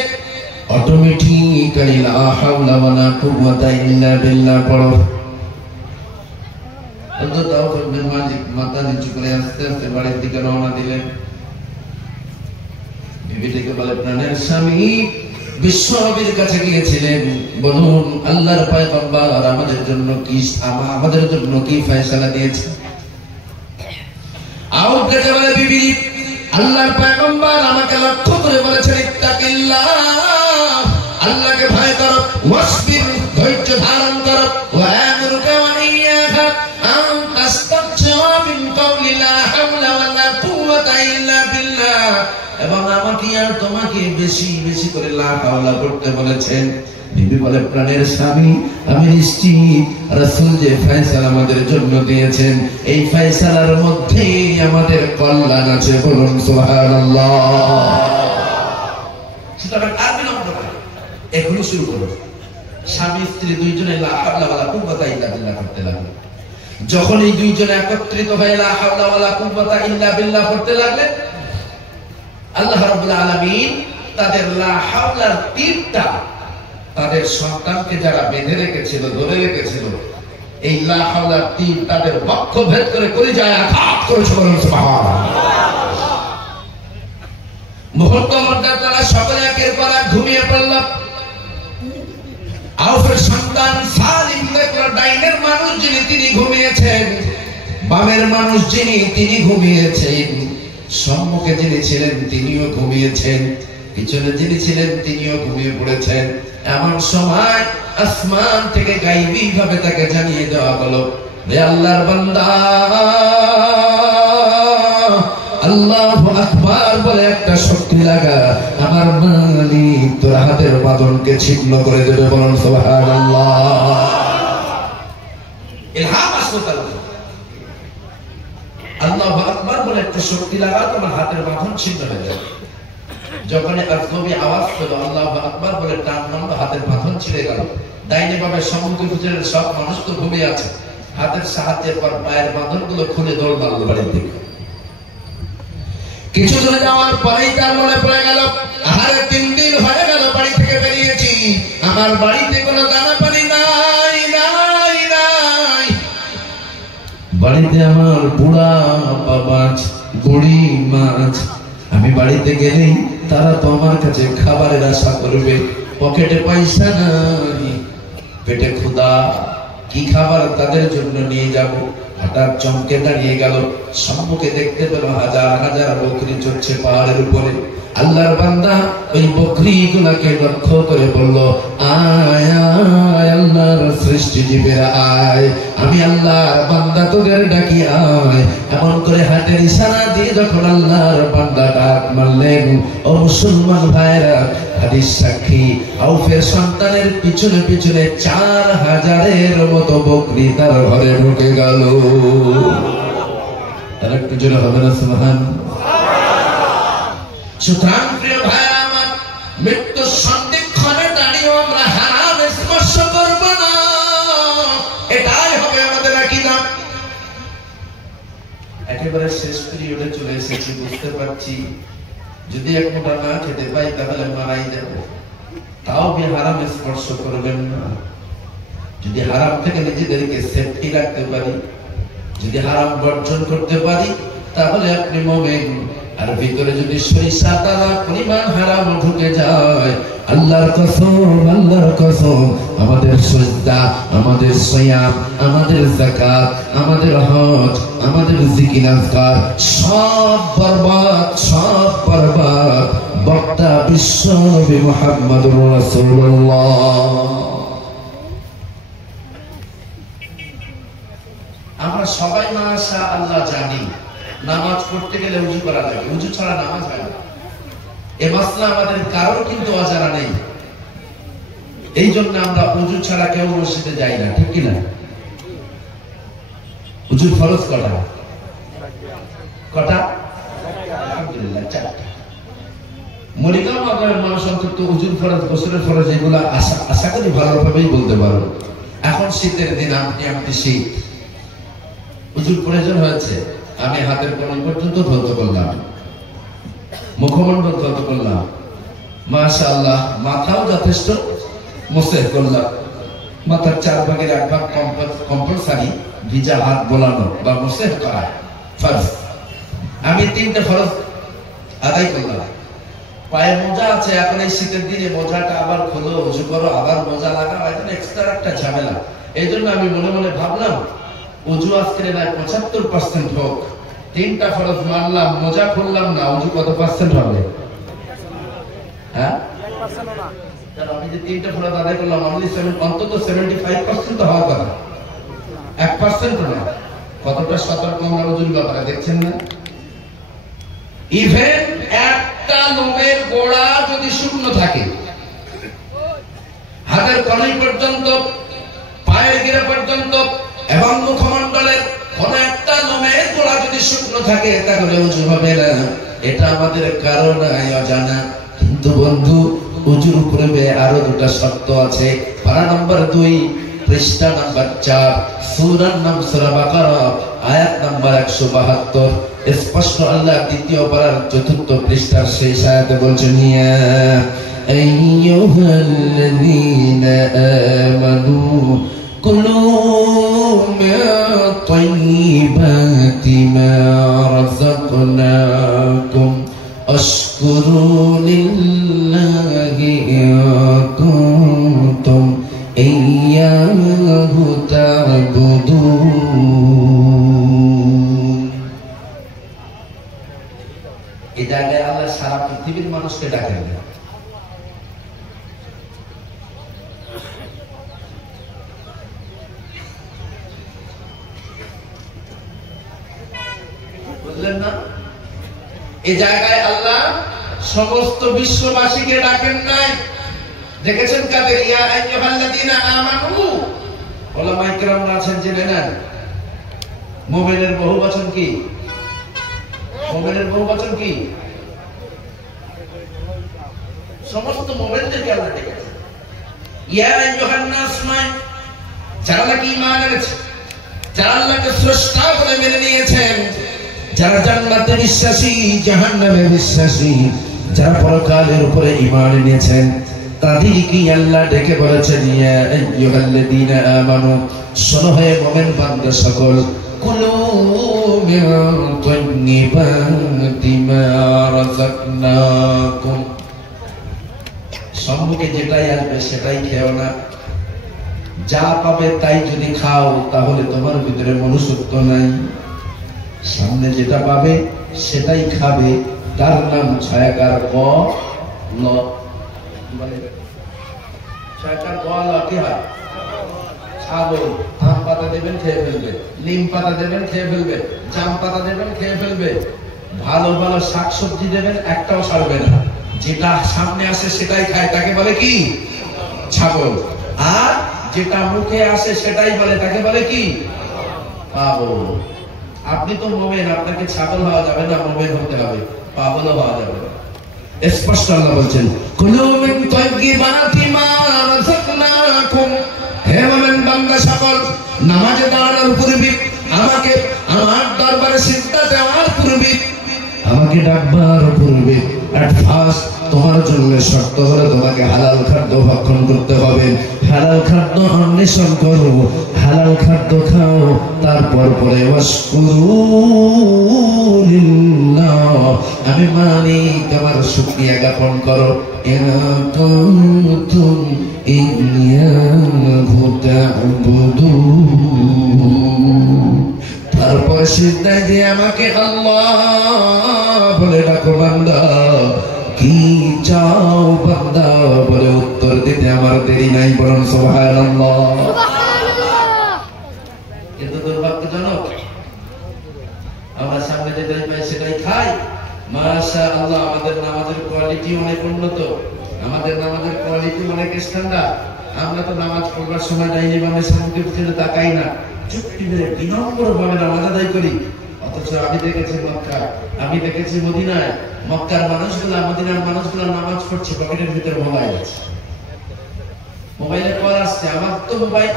অটোমেটিক্যালি লা হাওলা ওয়া লা কুওয়াতা ইল্লা বিল্লাহ পড়ো। মালিক মাথা নিচু করে আস্তে আস্তে বাড়ির দিকে রওনা দিলেন। বিবিটিকে বলে, প্রাণের স্বামী বিশ্ব নবীর কাছে গিয়েছিলেন, বলুন আল্লাহর পয়গম্বর আমাদের জন্য কি ফয়সালা দিয়েছে। আউফ ডেকে বলে, বিবি আল্লাহর পয়গম্বর আমাকে লক্ষ্য করে বলেছেন, ইত্তাকিল্লাহ, আল্লাহকে ভয় করো, ওয়াসবির, ধৈর্য ধারণ করো, ওয়া আমরুকা ওয়া ইয়্যাকা আন তাস্তাকসিরা মিন কওলি লা হাওলা ওয়া লা কুওয়াতা ইল্লা বিল্লাহ, এবং আমাকে আর তোমাকে বেশি বেশি করে লা হাওলা করতে বলেছেন। বিবি বলে, প্রাণের স্বামী আমি নিশ্চিত রাসূল যে ফয়সালা আমাদের জন্য দিয়েছেন, এই ফয়সালার মধ্যেই আমাদের কল্যাণ আছে, বলুন সুবহানাল্লাহ। সুতরাং আর বিলম্ব নয়, এখনই শুরু করো। স্বামী স্ত্রী দুইজনে লা হাওলা ওয়া লা কুওয়াতা ইল্লা বিল্লাহ করতে লাগলেন। যখন এই দুইজনে একত্রিত হয়ে লা হাওলা ওয়া লা কুওয়াতা ইল্লা বিল্লাহ করতে লাগলেন, আল্লাহ রাব্বুল আলামিন তাদের লা হাওলার তীরটা তাদের সন্তানকে যারা বেঁধে রেখেছিল, ধরে রেখেছিল, এই লা হাওলার তীর তাদের বক্ষ ভেদ করে কলিজায় আঘাত করেছে, বলুন সুবহানাল্লাহ। মুহূর্তের মধ্যে তারা সকলে একের পর এক ঘুমিয়ে পড়ল। আউফের সন্তান সালিম দেখল ডাইনের মানুষ যিনি তিনি ঘুমিয়েছেন, বামের মানুষ যিনি তিনি ঘুমিয়েছেন, সম্মুখে যিনি ছিলেন তিনিও ঘুমিয়েছেন, পিছনে যিনি ছিলেন তিনিও ঘুমিয়ে পড়েছেন। এমন সময় আসমান থেকে গায়বী ভাবে তাকে জানিয়ে দেওয়া হলো, হে আল্লাহর বান্দা, আল্লাহু আকবার বলে একটা শক্তি লাগা, আমার মালিক তোর হাতের বাঁধনকে ছিন্ন করে দেবে, বলুন সুবহানাল্লাহ। ইলহাম আসলো তার, আল্লাহু আকবার বলে একটা শক্তি লাগা, তোমার হাতের বাঁধন ছিন্ন হয়ে যাবে। যখন আজনবী আওয়াজ পেল আল্লাহু আকবার বলে, ডান নম্বর হাতের বাঁধন ছিঁড়ে গেল। ডাইনে বামে সম্মুখে পিছনে সব মানুষ তো ঘুমিয়ে আছে, হাতের সাহায্যের পর পায়ের বাঁধনগুলো খুলে দৌড় মারল বাড়ির দিকে। কিছু দূরে যাওয়ার পরেই তার মনে পড়ে গেল, আরে 3 দিন হয়ে গেল বাড়ি থেকে বেরিয়েছি, আমার বাড়িতে কোনো দানা পানি নাই নাই নাই, বাড়িতে আমার বুড়া বাবাজ বুড়ি মাছ, আমি বাড়িতে গেলেই তারা তো আমার কাছে খাবারের আশা করবে, পকেটে পয়সা নাই, পেটে ক্ষুধা, কি খাবার তাদের জন্য নিয়ে যাব। হঠাৎ চমকে দাঁড়িয়ে গেল, সম্মুখে দেখতে পেল হাজার হাজার বকরি চড়ছে পাহাড়ের উপরে। আল্লাহর বান্দা ওই বকরিগুলোকে লক্ষ্য করে বলল, আয় আয় আল্লাহর সৃষ্টি জীবেরা আয়, আমি আল্লাহর বান্দা তোদের ডাকি আয়। এমন করে হাতের ইশারা দিয়ে যখন আল্লাহর বান্দা ডাক মারলেন, ও মুসলমান ভাইরা, হাদিস সাক্ষী, আউফের সন্তানের পিছনে পিছনে 4000-এর মতো বকরি তার ঘরে ঢুকে গেল। তার একটু জোরে হবে না সুবহানাল্লাহ। সুতরাং প্রিয় ভাই আমার, মৃত্যুর সন্ধিক্ষণে দাঁড়িয়ে আমরা হারাম স্পর্শ করব না, এটাই হবে আমাদের আকীদা। একেবারে শেষ পিরিয়ডে চলে এসেছি, বুঝতে পারছি যদি এক মুঠা না খেতে পাই তাহলে মারাই যাব, তাও কি হারাম স্পর্শ করবেন না। যদি হারাম থেকে নিজেদেরকে সেফটি রাখতে পারি, যদি হারাম বর্জন করতে পারি, তাহলে আপনি মুমিন। আর ভিতরে যদি সরিষা তারা পরিমাণ হারাম ঢুকে যায়, আল্লাহর কসম আমাদের সিজদা, আমাদের সিয়াম, আমাদের যাকাত, আমাদের হজ, আমাদের জিকির আজকার সব বরবাদ বক্তা বিশ্ব নবী মুহাম্মদুর রাসূলুল্লাহ। আমরা সবাই মাশাআল্লাহ জানি নামাজ পড়তে গেলে উযু করা লাগে, উযু ছাড়া নামাজ হয় না। এই মাসলা আমাদের কারোর কিন্তু অজানা নেই। এই জন্য আমরা উযু ছাড়া কেউ মসজিদে যাই না, ঠিক কি না? উযুর ফরজ কটা? আলহামদুলিল্লাহ 4টা। মরিগাঁও নগরের মানুষ অন্তত উযুর ফরজ, গোসলের ফরজ এগুলা আশা করি ভালোভাবেই বলতে পারো। এখন শীতের দিন, আপনি শীত, উযুর প্রয়োজন হয়েছে। আমি হাতের কনুই পর্যন্ত ধৌত করলাম, মুখমণ্ডল ধৌত করলাম, মাশাআল্লাহ মাথাও যথেষ্ট মুছে করলাম। মাথার 4 ভাগের 1 ভাগ কম্পালসারি ভিজা হাত বোলানো বা মুছে করা ফরজ। আমি 3টে ফরজ আদায় করলাম। পায়ে মোজা আছে, এখন এই শীতের দিনে মোজাটা আবার খোলো, উযু করো, আবার মোজা লাগাও, এটা এক্সট্রা একটা ঝামেলা। এই জন্য আমি মনে মনে ভাবলাম উযু আজকে না 75% হোক। 3টা ফরজ মানলাম, মোজা খুললাম না, উযু কত পার্সেন্ট হবে? হ্যাঁ, 1% না। তাহলে আমি যে 3টা ফরজ আদায় করলাম, অন্তত 75% হওয়ার কথা, 1% না। কতটা সতর্ক আমরা উযুর ব্যাপারে, দেখছেন না? ইভেন একটা লোমের গোড়া যদি শুকনো থাকে, হাতের কনুই পর্যন্ত, পায়ের গিরা পর্যন্ত এবং মুখমণ্ডলের কোন একটা লোমের গোড়া যদি শুকনো থাকে, তাহলে উযু হবে না। এটা আমাদের কারণ অজানা। কিন্তু বন্ধু, উযুর উপরে আরো 2টা শর্ত আছে। পারা নাম্বার 2, পৃষ্ঠা নাম্বার 4, সূরার নাম সূরা বাকারা, আয়াত নাম্বার 172। স্পষ্ট আল্লাহ 2য় পারার 4র্থ পৃষ্ঠার শেষ আয়াতে বলছেন, ইয়া আইয়ুহাল্লাযীনা আমানু কুলু মিন তাইয়্যিবাতি মা রাযাকনাকুম আশকুরু লিল্লাহি ইন কুনতুম ইয়্যাহু তা'বুদুন। এই জায়গায় আল্লাহ সারা পৃথিবীর মানুষকে ডাকেন। বুঝলেন না? এই জায়গায় আল্লাহ সমস্ত বিশ্ববাসীকে ডাকেন নাই। দেখেছেন কাদের? ইয়া আইয়ুহাল্লাযীনা আমানু। উলামায়ে কেরাম আছেন, জেনে নেন মুমিনের বহুবচন কি? মুমিনের বহুবচন কি? সমস্ত মুমিনদেরকে আল্লাহ ডেকেছেন। ইয়া আইয়ুহান নাস, যারা নাকি ঈমান এনেছে, যারা আল্লাহকে স্রষ্টা বলে মেনে নিয়েছেন, যারা জান্নাতে বিশ্বাসী, জাহান্নামে বিশ্বাসী, যারা পরকালের উপরে ঈমান এনেছেন, তাদেরকে আল্লাহ ডেকে বলেছেন, ইয়া আইয়ুহাল্লাযীনা আমানু, শোনো হে মুমিন বান্দা সকল, কুলু মিন তাইয়্যিবাতি মা রাযাকনাকুম, সম্মুখে যেটাই আসবে সেটাই খেও না। যা পাবে তাই যদি খাও, তাহলে তোমার ভিতরে মনুষ্যত্ব নাই। সামনে যেটা পাবে সেটাই খাবে, তার নাম ছায়াকার ক ল। ছায়াকার ক ল কি হয়? ছাগল। আম পাতা দেবেন, খেয়ে ফেলবে। নিম পাতা দেবেন, খেয়ে ফেলবে। জাম পাতা দেবেন, খেয়ে ফেলবে। ভালো ভালো শাকসবজি দেবেন, একটাও ছাড়বে না। যেটা সামনে আসে সেটাই খায়, তাকে বলে কি? ছাগল। আর যেটা মুখে আসে সেটাই বলে, তাকে বলে কি? পাগল। আপনি তো মুমিন, আপনাকে ছাগল হওয়া যাবে না, মুমিন হতে হবে, পাগলও হওয়া যাবে না। স্পষ্ট আল্লাহ বলছেন, কুলু মিন তাইয়্যিবাতি মা রাযাকনাকুম, হে মুমিন বান্দা সকল, নামাজে দাঁড়ানোর পূর্বে, আমাকে আমার দরবারে সিজদা দেওয়ার পূর্বে, আমাকে ডাকবার পূর্বে অ্যাট ফার্স্ট তোমার জন্য শর্ত হলো তোমাকে হালাল খাদ্য ভক্ষণ করতে হবে। হালাল খাদ্য অন্বেষণ করো, হালাল খাদ্য খাও, তারপর পরে ওয়াশকুরু লিল্লাহ, আমি মালিক আমার শুকরিয়া জ্ঞাপন করো। ইন কুনতুম ইয়্যাহু তা'বুদুন, তারপর সিজদায় দিয়ে আমাকে আল্লাহ বলে ডাকো। বান্দা কি চাও বান্দা বলে উত্তর দিতে আমার দেরি নাই, বরং সুবহানাল্লাহ। কিন্তু দুর্ভাগ্যজনক আমরা সামনে যেটাই পাই সেটাই খাই। মাশাআল্লাহ, আমাদের নামাজের কোয়ালিটি অনেক উন্নত, আমাদের নামাজের কোয়ালিটি অনেক স্ট্যান্ডার্ড। আমরা তো নামাজ পড়বার সময় ডাইনি বামে সামনে পিছনে তাকাই না, চুপটি করে বিনম্রভাবে নামাজ আদায় করি। অথচ আমি দেখেছি মক্কা, আমি দেখেছি মদিনায়, মক্কার মানুষগুলা মদিনার মানুষগুলা নামাজ পড়ছে, পকেটের ভিতরে মোবাইল আছে, মোবাইলে কল আসছে।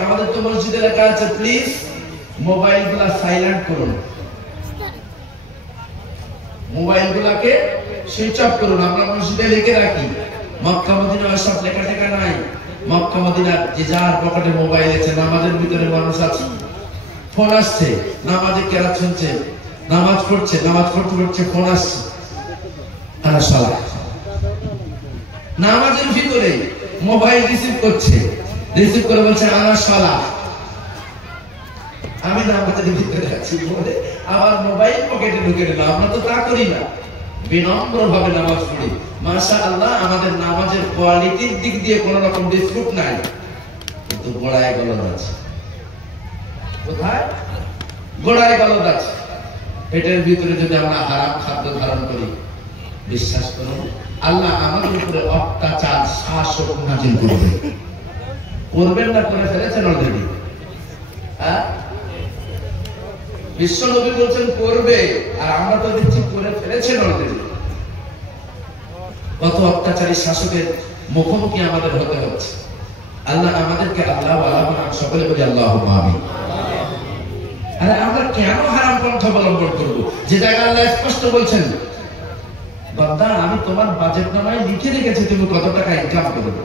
আমাদের তো মসজিদে লেখা আছে প্লিজ মোবাইল গুলা সাইলেন্ট করুন, মোবাইল গুলাকে সুইচ অফ করুন, আমরা মসজিদে লিখে রাখি। মক্কা মদিনায় সব লেখা টেখা নাই। মক্কা মদিনার যে যার পকেটে মোবাইল আছে, নামাজের ভিতরে মানুষ আছে, ফোন আসছে, নামাজে কেরাত শুনছে, নামাজ পড়ছে, নামাজ পড়তে পড়ছে ফোন আসছে, নামাজের ভিতরে মোবাইল রিসিভ করছে, রিসিভ করে বলছে আনা শালা, আমি নামাজের ভিতরে আছি বলে আমার মোবাইল পকেটে ঢুকে দিল। আমরা তো তা করি না, বিনম্র ভাবে নামাজ পড়ি। মাশাআল্লাহ, আমাদের নামাজের কোয়ালিটির দিক দিয়ে কোন রকম ডিসপুট নাই, কিন্তু গোড়ায় গলদ আছে। কোথায়? গোড়ায় গলদ আছে। পেটের ভিতরে যদি আমরা হারাম খাদ্য ধারণ করি, বিশ্বাস করুন আল্লাহ আমাদের উপরে অত্যাচার শাসক নাজিল করবে। করবেন না করে ফেলেছেন অলরেডি। বিশ্ব নবী বলছেন করবে, আর আমরা তো দেখছি করে ফেলেছেন অলরেডি। কত অত্যাচারী শাসকের মুখোমুখি আমাদের হতে হচ্ছে। আল্লাহ আমাদেরকে আল্লাহ সকলে বলি আল্লাহুম্মা আমিন। আরে আমরা কেন হারাম পন্থা অবলম্বন করব? যে জায়গায় আল্লাহ স্পষ্ট বলছেন বান্দা আমি তোমার বাজেট নামায় লিখে রেখেছি তুমি কত টাকা ইনকাম করবে,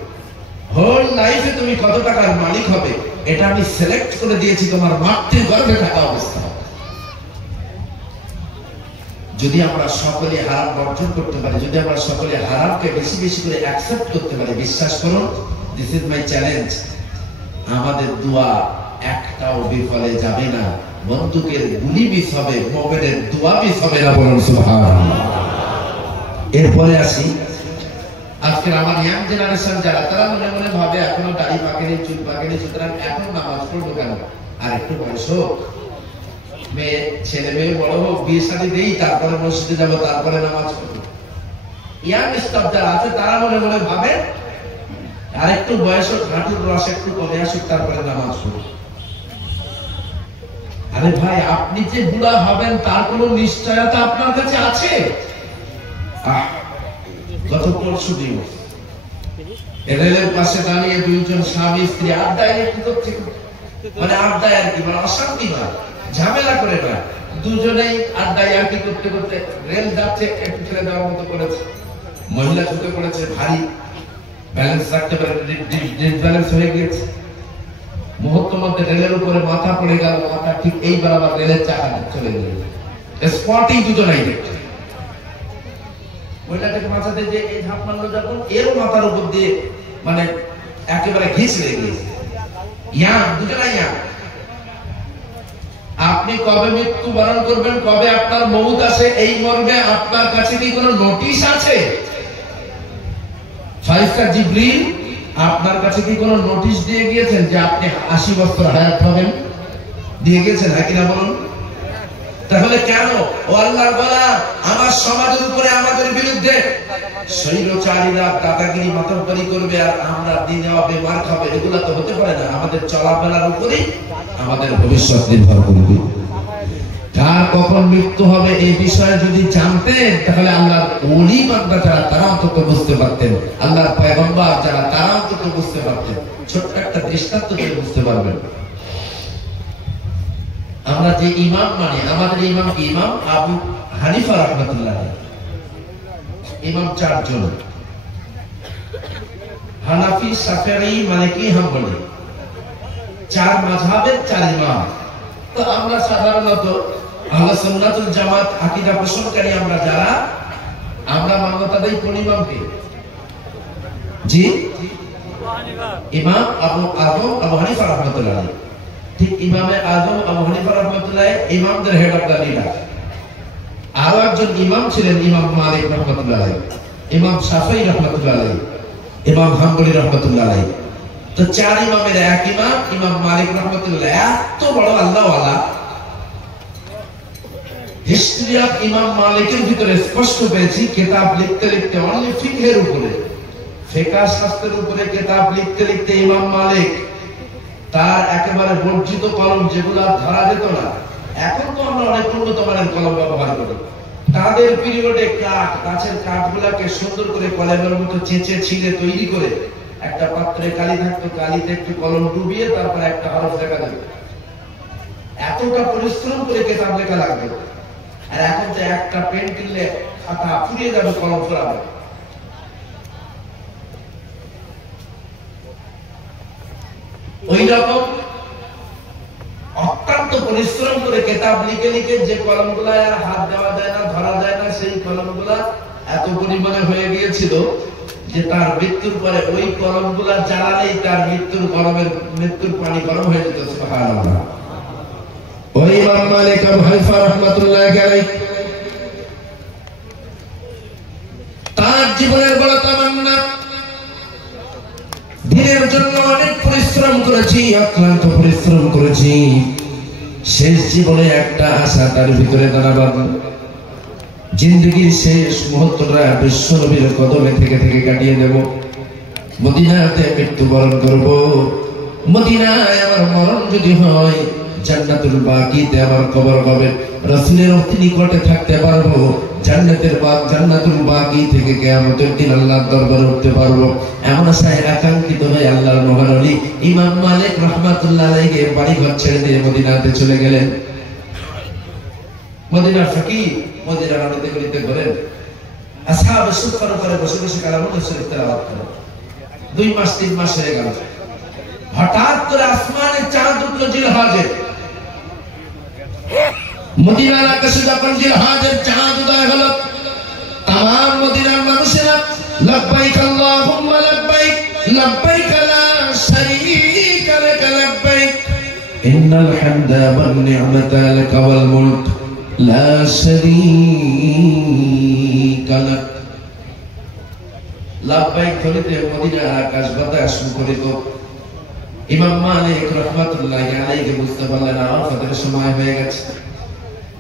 হোল লাইফে তুমি কত টাকার মালিক হবে, এটা আমি সিলেক্ট করে দিয়েছি তোমার মাতৃগর্ভে থাকা অবস্থা। যদি আমরা সকলে হারাম বর্জন করতে পারি, যদি আমরা সকলে হারামকে বেশি বেশি করে অ্যাকসেপ্ট করতে পারি, বিশ্বাস করুন দিস ইজ মাই চ্যালেঞ্জ, আমাদের দোয়া একটাও বিফলে যাবে না। বন্দুকের গুলি মিস হবে, মুমিনের দোয়া মিস হবে না, বলুন সুবহানাল্লাহ। এরপরে আসি আজকের আমার ইয়াং জেনারেশন যারা, তারা মনে মনে ভাবে এখনো দাড়ি পাকেনি, চুল পাকেনি, সুতরাং এখন নামাজ পড়বো কেন? আর একটু বয়স হোক, মেয়ে ছেলে মেয়ে বড় হোক, বিয়ে শাদী দেই, তারপরে মসজিদে যাবো, তারপরে নামাজ পড়বো। ইয়াং স্টাফ যারা আছে তারা মনে মনে ভাবে আর একটু বয়স হোক, হাঁটুর রস একটু কমে আসুক, তারপরে নামাজ পড়বো। আরে ভাই, আপনি যে বুড়া হবেন তার কোনো নিশ্চয়তা আপনার কাছে আছে? গত পরশু দিন রেলের পাশে দাঁড়িয়ে দুইজন স্বামী স্ত্রী আড্ডায় মানে আড্ডায় আর কি, মানে অশান্তি নয়, ঝামেলা করে না, দুজনেই আড্ডায় আর কি করতে করতে রেল যাচ্ছে একটু ছেড়ে দেওয়ার মতো করেছে, মহিলা ঝুঁকে পড়েছে, ভারী ব্যালেন্স রাখতে পারে, ডিসব্যালেন্স হয়ে গিয়েছে, মুহূর্তের মধ্যে রেলের উপরে মাথা পড়ে গেল, মাথা ঠিক এইবার আবার রেলের চাকা চলে গেল, স্পটেই দুজনেই দেখছে। মহিলাটাকে মাথাতে যে এই ঝাঁপ মারলো যখন, এর মাথার উপর দিয়ে মানে একেবারে ঘিস লেগে গিয়েছে। দুজনাই আপনি কবে মৃত্যুবরণ করবেন, কবে আপনার মউত আসে, এই মর্মে আপনার কাছে কি কোনো নোটিশ আছে? ফারিস্তা জিবরিল আপনার কাছে কি কোনো নোটিশ দিয়ে গিয়েছেন যে আপনি 80 বছর হায়াত পাবেন? দিয়ে গিয়েছেন, হ্যাঁ কিনা বলুন? তাহলে কেন ও আল্লাহর বলা আমার সমাজের উপরে আমাদের বিরুদ্ধে স্বৈরচারীরা দাদাগিরি মাতব্বরি করবে আর আমরা দিনে হবে মার খাবে? এগুলা তো হতে পারে না। আমাদের চলাফেরার উপরেই আমাদের ভবিষ্যৎ নির্ভর করবে। কার কখন মৃত্যু হবে এই বিষয়ে যদি জানতেন, তাহলে আল্লাহর ওলি বান্দা যারা তারা অন্তত বুঝতে পারতেন, আল্লাহর পয়গম্বর যারা তারা অন্তত বুঝতে পারতেন। ছোট্ট একটা দৃষ্টান্ত দিয়ে বুঝতে পারবেন। আমরা যে ইমাম মানি, আমাদের ইমাম কি? ইমাম আবু হানিফা রাহমাতুল্লাহ। ইমাম 4 জন, হানাফি, শাফিঈ, মালিকি, হাম্বলি, 4 মাযহাবের 4 ইমাম। তো আমরা সাধারণত আহলে সুন্নাত ওয়াল জামাত আকীদা পোষণকারী আমরা যারা, আমরা মান্যতা দেই কোন ইমামকে? জি, ইমাম আবু হানিফা রাহমাতুল্লাহ আলাইহি। ঠিক ইমামে আযম আবু হানিফা রাহমাতুল্লাহ ইমামদের হেড অফ দ্য লিডার। আরো একজন ইমাম ছিলেন ইমাম মালিক রাহমাতুল্লাহ আলাইহি, ইমাম শাফিঈ রাহমাতুল্লাহ আলাইহি, ইমাম হাম্বলি রাহমাতুল্লাহ আলাইহি। তো 4 ইমামের এক ইমাম ইমাম মালিক রাহমাতুল্লাহ, এত বড় আল্লাহ ওয়ালা। হিস্ট্রি অফ ইমাম মালিকের ভিতরে স্পষ্ট পেয়েছি কিতাব লিখতে লিখতে, অনলি ফিকহের উপরে, ফিকহ শাস্ত্রের উপরে কিতাব লিখতে লিখতে ইমাম মালিক তার একেবারে বর্জিত কলম যেগুলো ধরা যেত না, এখন তো আমরা অনেক উন্নত মানের কলম ব্যবহার করি, তাদের পিরিয়ডে গাছের কাঠগুলাকে সুন্দর করে কলমের মতো চেঁচে ছিঁড়ে তৈরি করে একটা পাত্রে কালি থাকতো, কালিতে একটু কলম ডুবিয়ে তারপর একটা হরফ লেখা দিত। এতটা পরিশ্রম করে কিতাব লেখা লাগবে। আর এখন তো একটা পেন কিনলে খাতা ফুরিয়ে যাবে, কলম ফুরাবে। ওই রকম অত্যন্ত পরিশ্রম করে কিতাব লিখে লিখে যে কলমগুলা আর হাত দেওয়া যায় না, ধরা যায় না, সেই কলমগুলা এত পরিমাণে হয়ে গিয়েছিল যে তার মৃত্যুর পরে ওই কলমগুলা জ্বালালেই তার মৃত্যুর পানি গরম হয়ে যেত। সুবহানাল্লাহ। ওই ইমাম মালিক আবু হানিফা রাহমাতুল্লাহি আলাইহি, তার জীবনের বড় তামান্না, দিনের জন্য অনেক পরিশ্রম করেছি, অক্লান্ত পরিশ্রম করেছি, শেষ জীবনে একটা আশা তার ভিতরে দাঁড়াবার, জিন্দেগির শেষ মুহূর্তটা বিশ্ব নবীর কদমে থেকে থেকে কাটিয়ে দেব, মদিনাতে মৃত্যুবরণ করব, মদিনায় আমার মরণ যদি হয়, জান্নাতুল বাকিতে আমার কবর হবে, রাসূলের অতি নিকটে থাকতে পারবো, জান্নাতুল বাকি থেকে কিয়ামতের দিন আল্লাহর দরবারে উঠতে পারবো, এমন আশায় আকাঙ্ক্ষিত হয়ে আল্লাহর মহান ওলি ইমাম মালিক রাহমাতুল্লাহ আলাইহি বাড়ি ঘর ছেড়ে দিয়ে মদিনাতে চলে গেলেন। মদিনার ফকিহ মদিনার আলোতে গলিতে ঘোরেন, আসহাবে সুফার উপরে বসে বসে কালামুল শরীফ তেলাওয়াত করেন। 2 মাস 3 মাস হয়ে গেল, হঠাৎ করে আসমানে চাঁদ উঠলো জিলহজে। মদিনার আকাশে যখন জিলহজের চাঁদ উদয় হলো, তামাম মদিনার মানুষেরা লাব্বাইক আল্লাহুম্মা লাব্বাইক, লাব্বাইক লা শারীকা লাক লাব্বাইক, ইন্নাল হামদা ওয়ান নি'মাতা লাক ওয়াল মুলক লা শারীকা লাক। লাব্বাইক বলতে মদিনার আকাশ বাতাস মুখরিত। ইমাম মালিক রাহমাতুল্লাহি আলাইহি বুঝতে পারলেন আরাফাতের সময় হয়ে গেছে।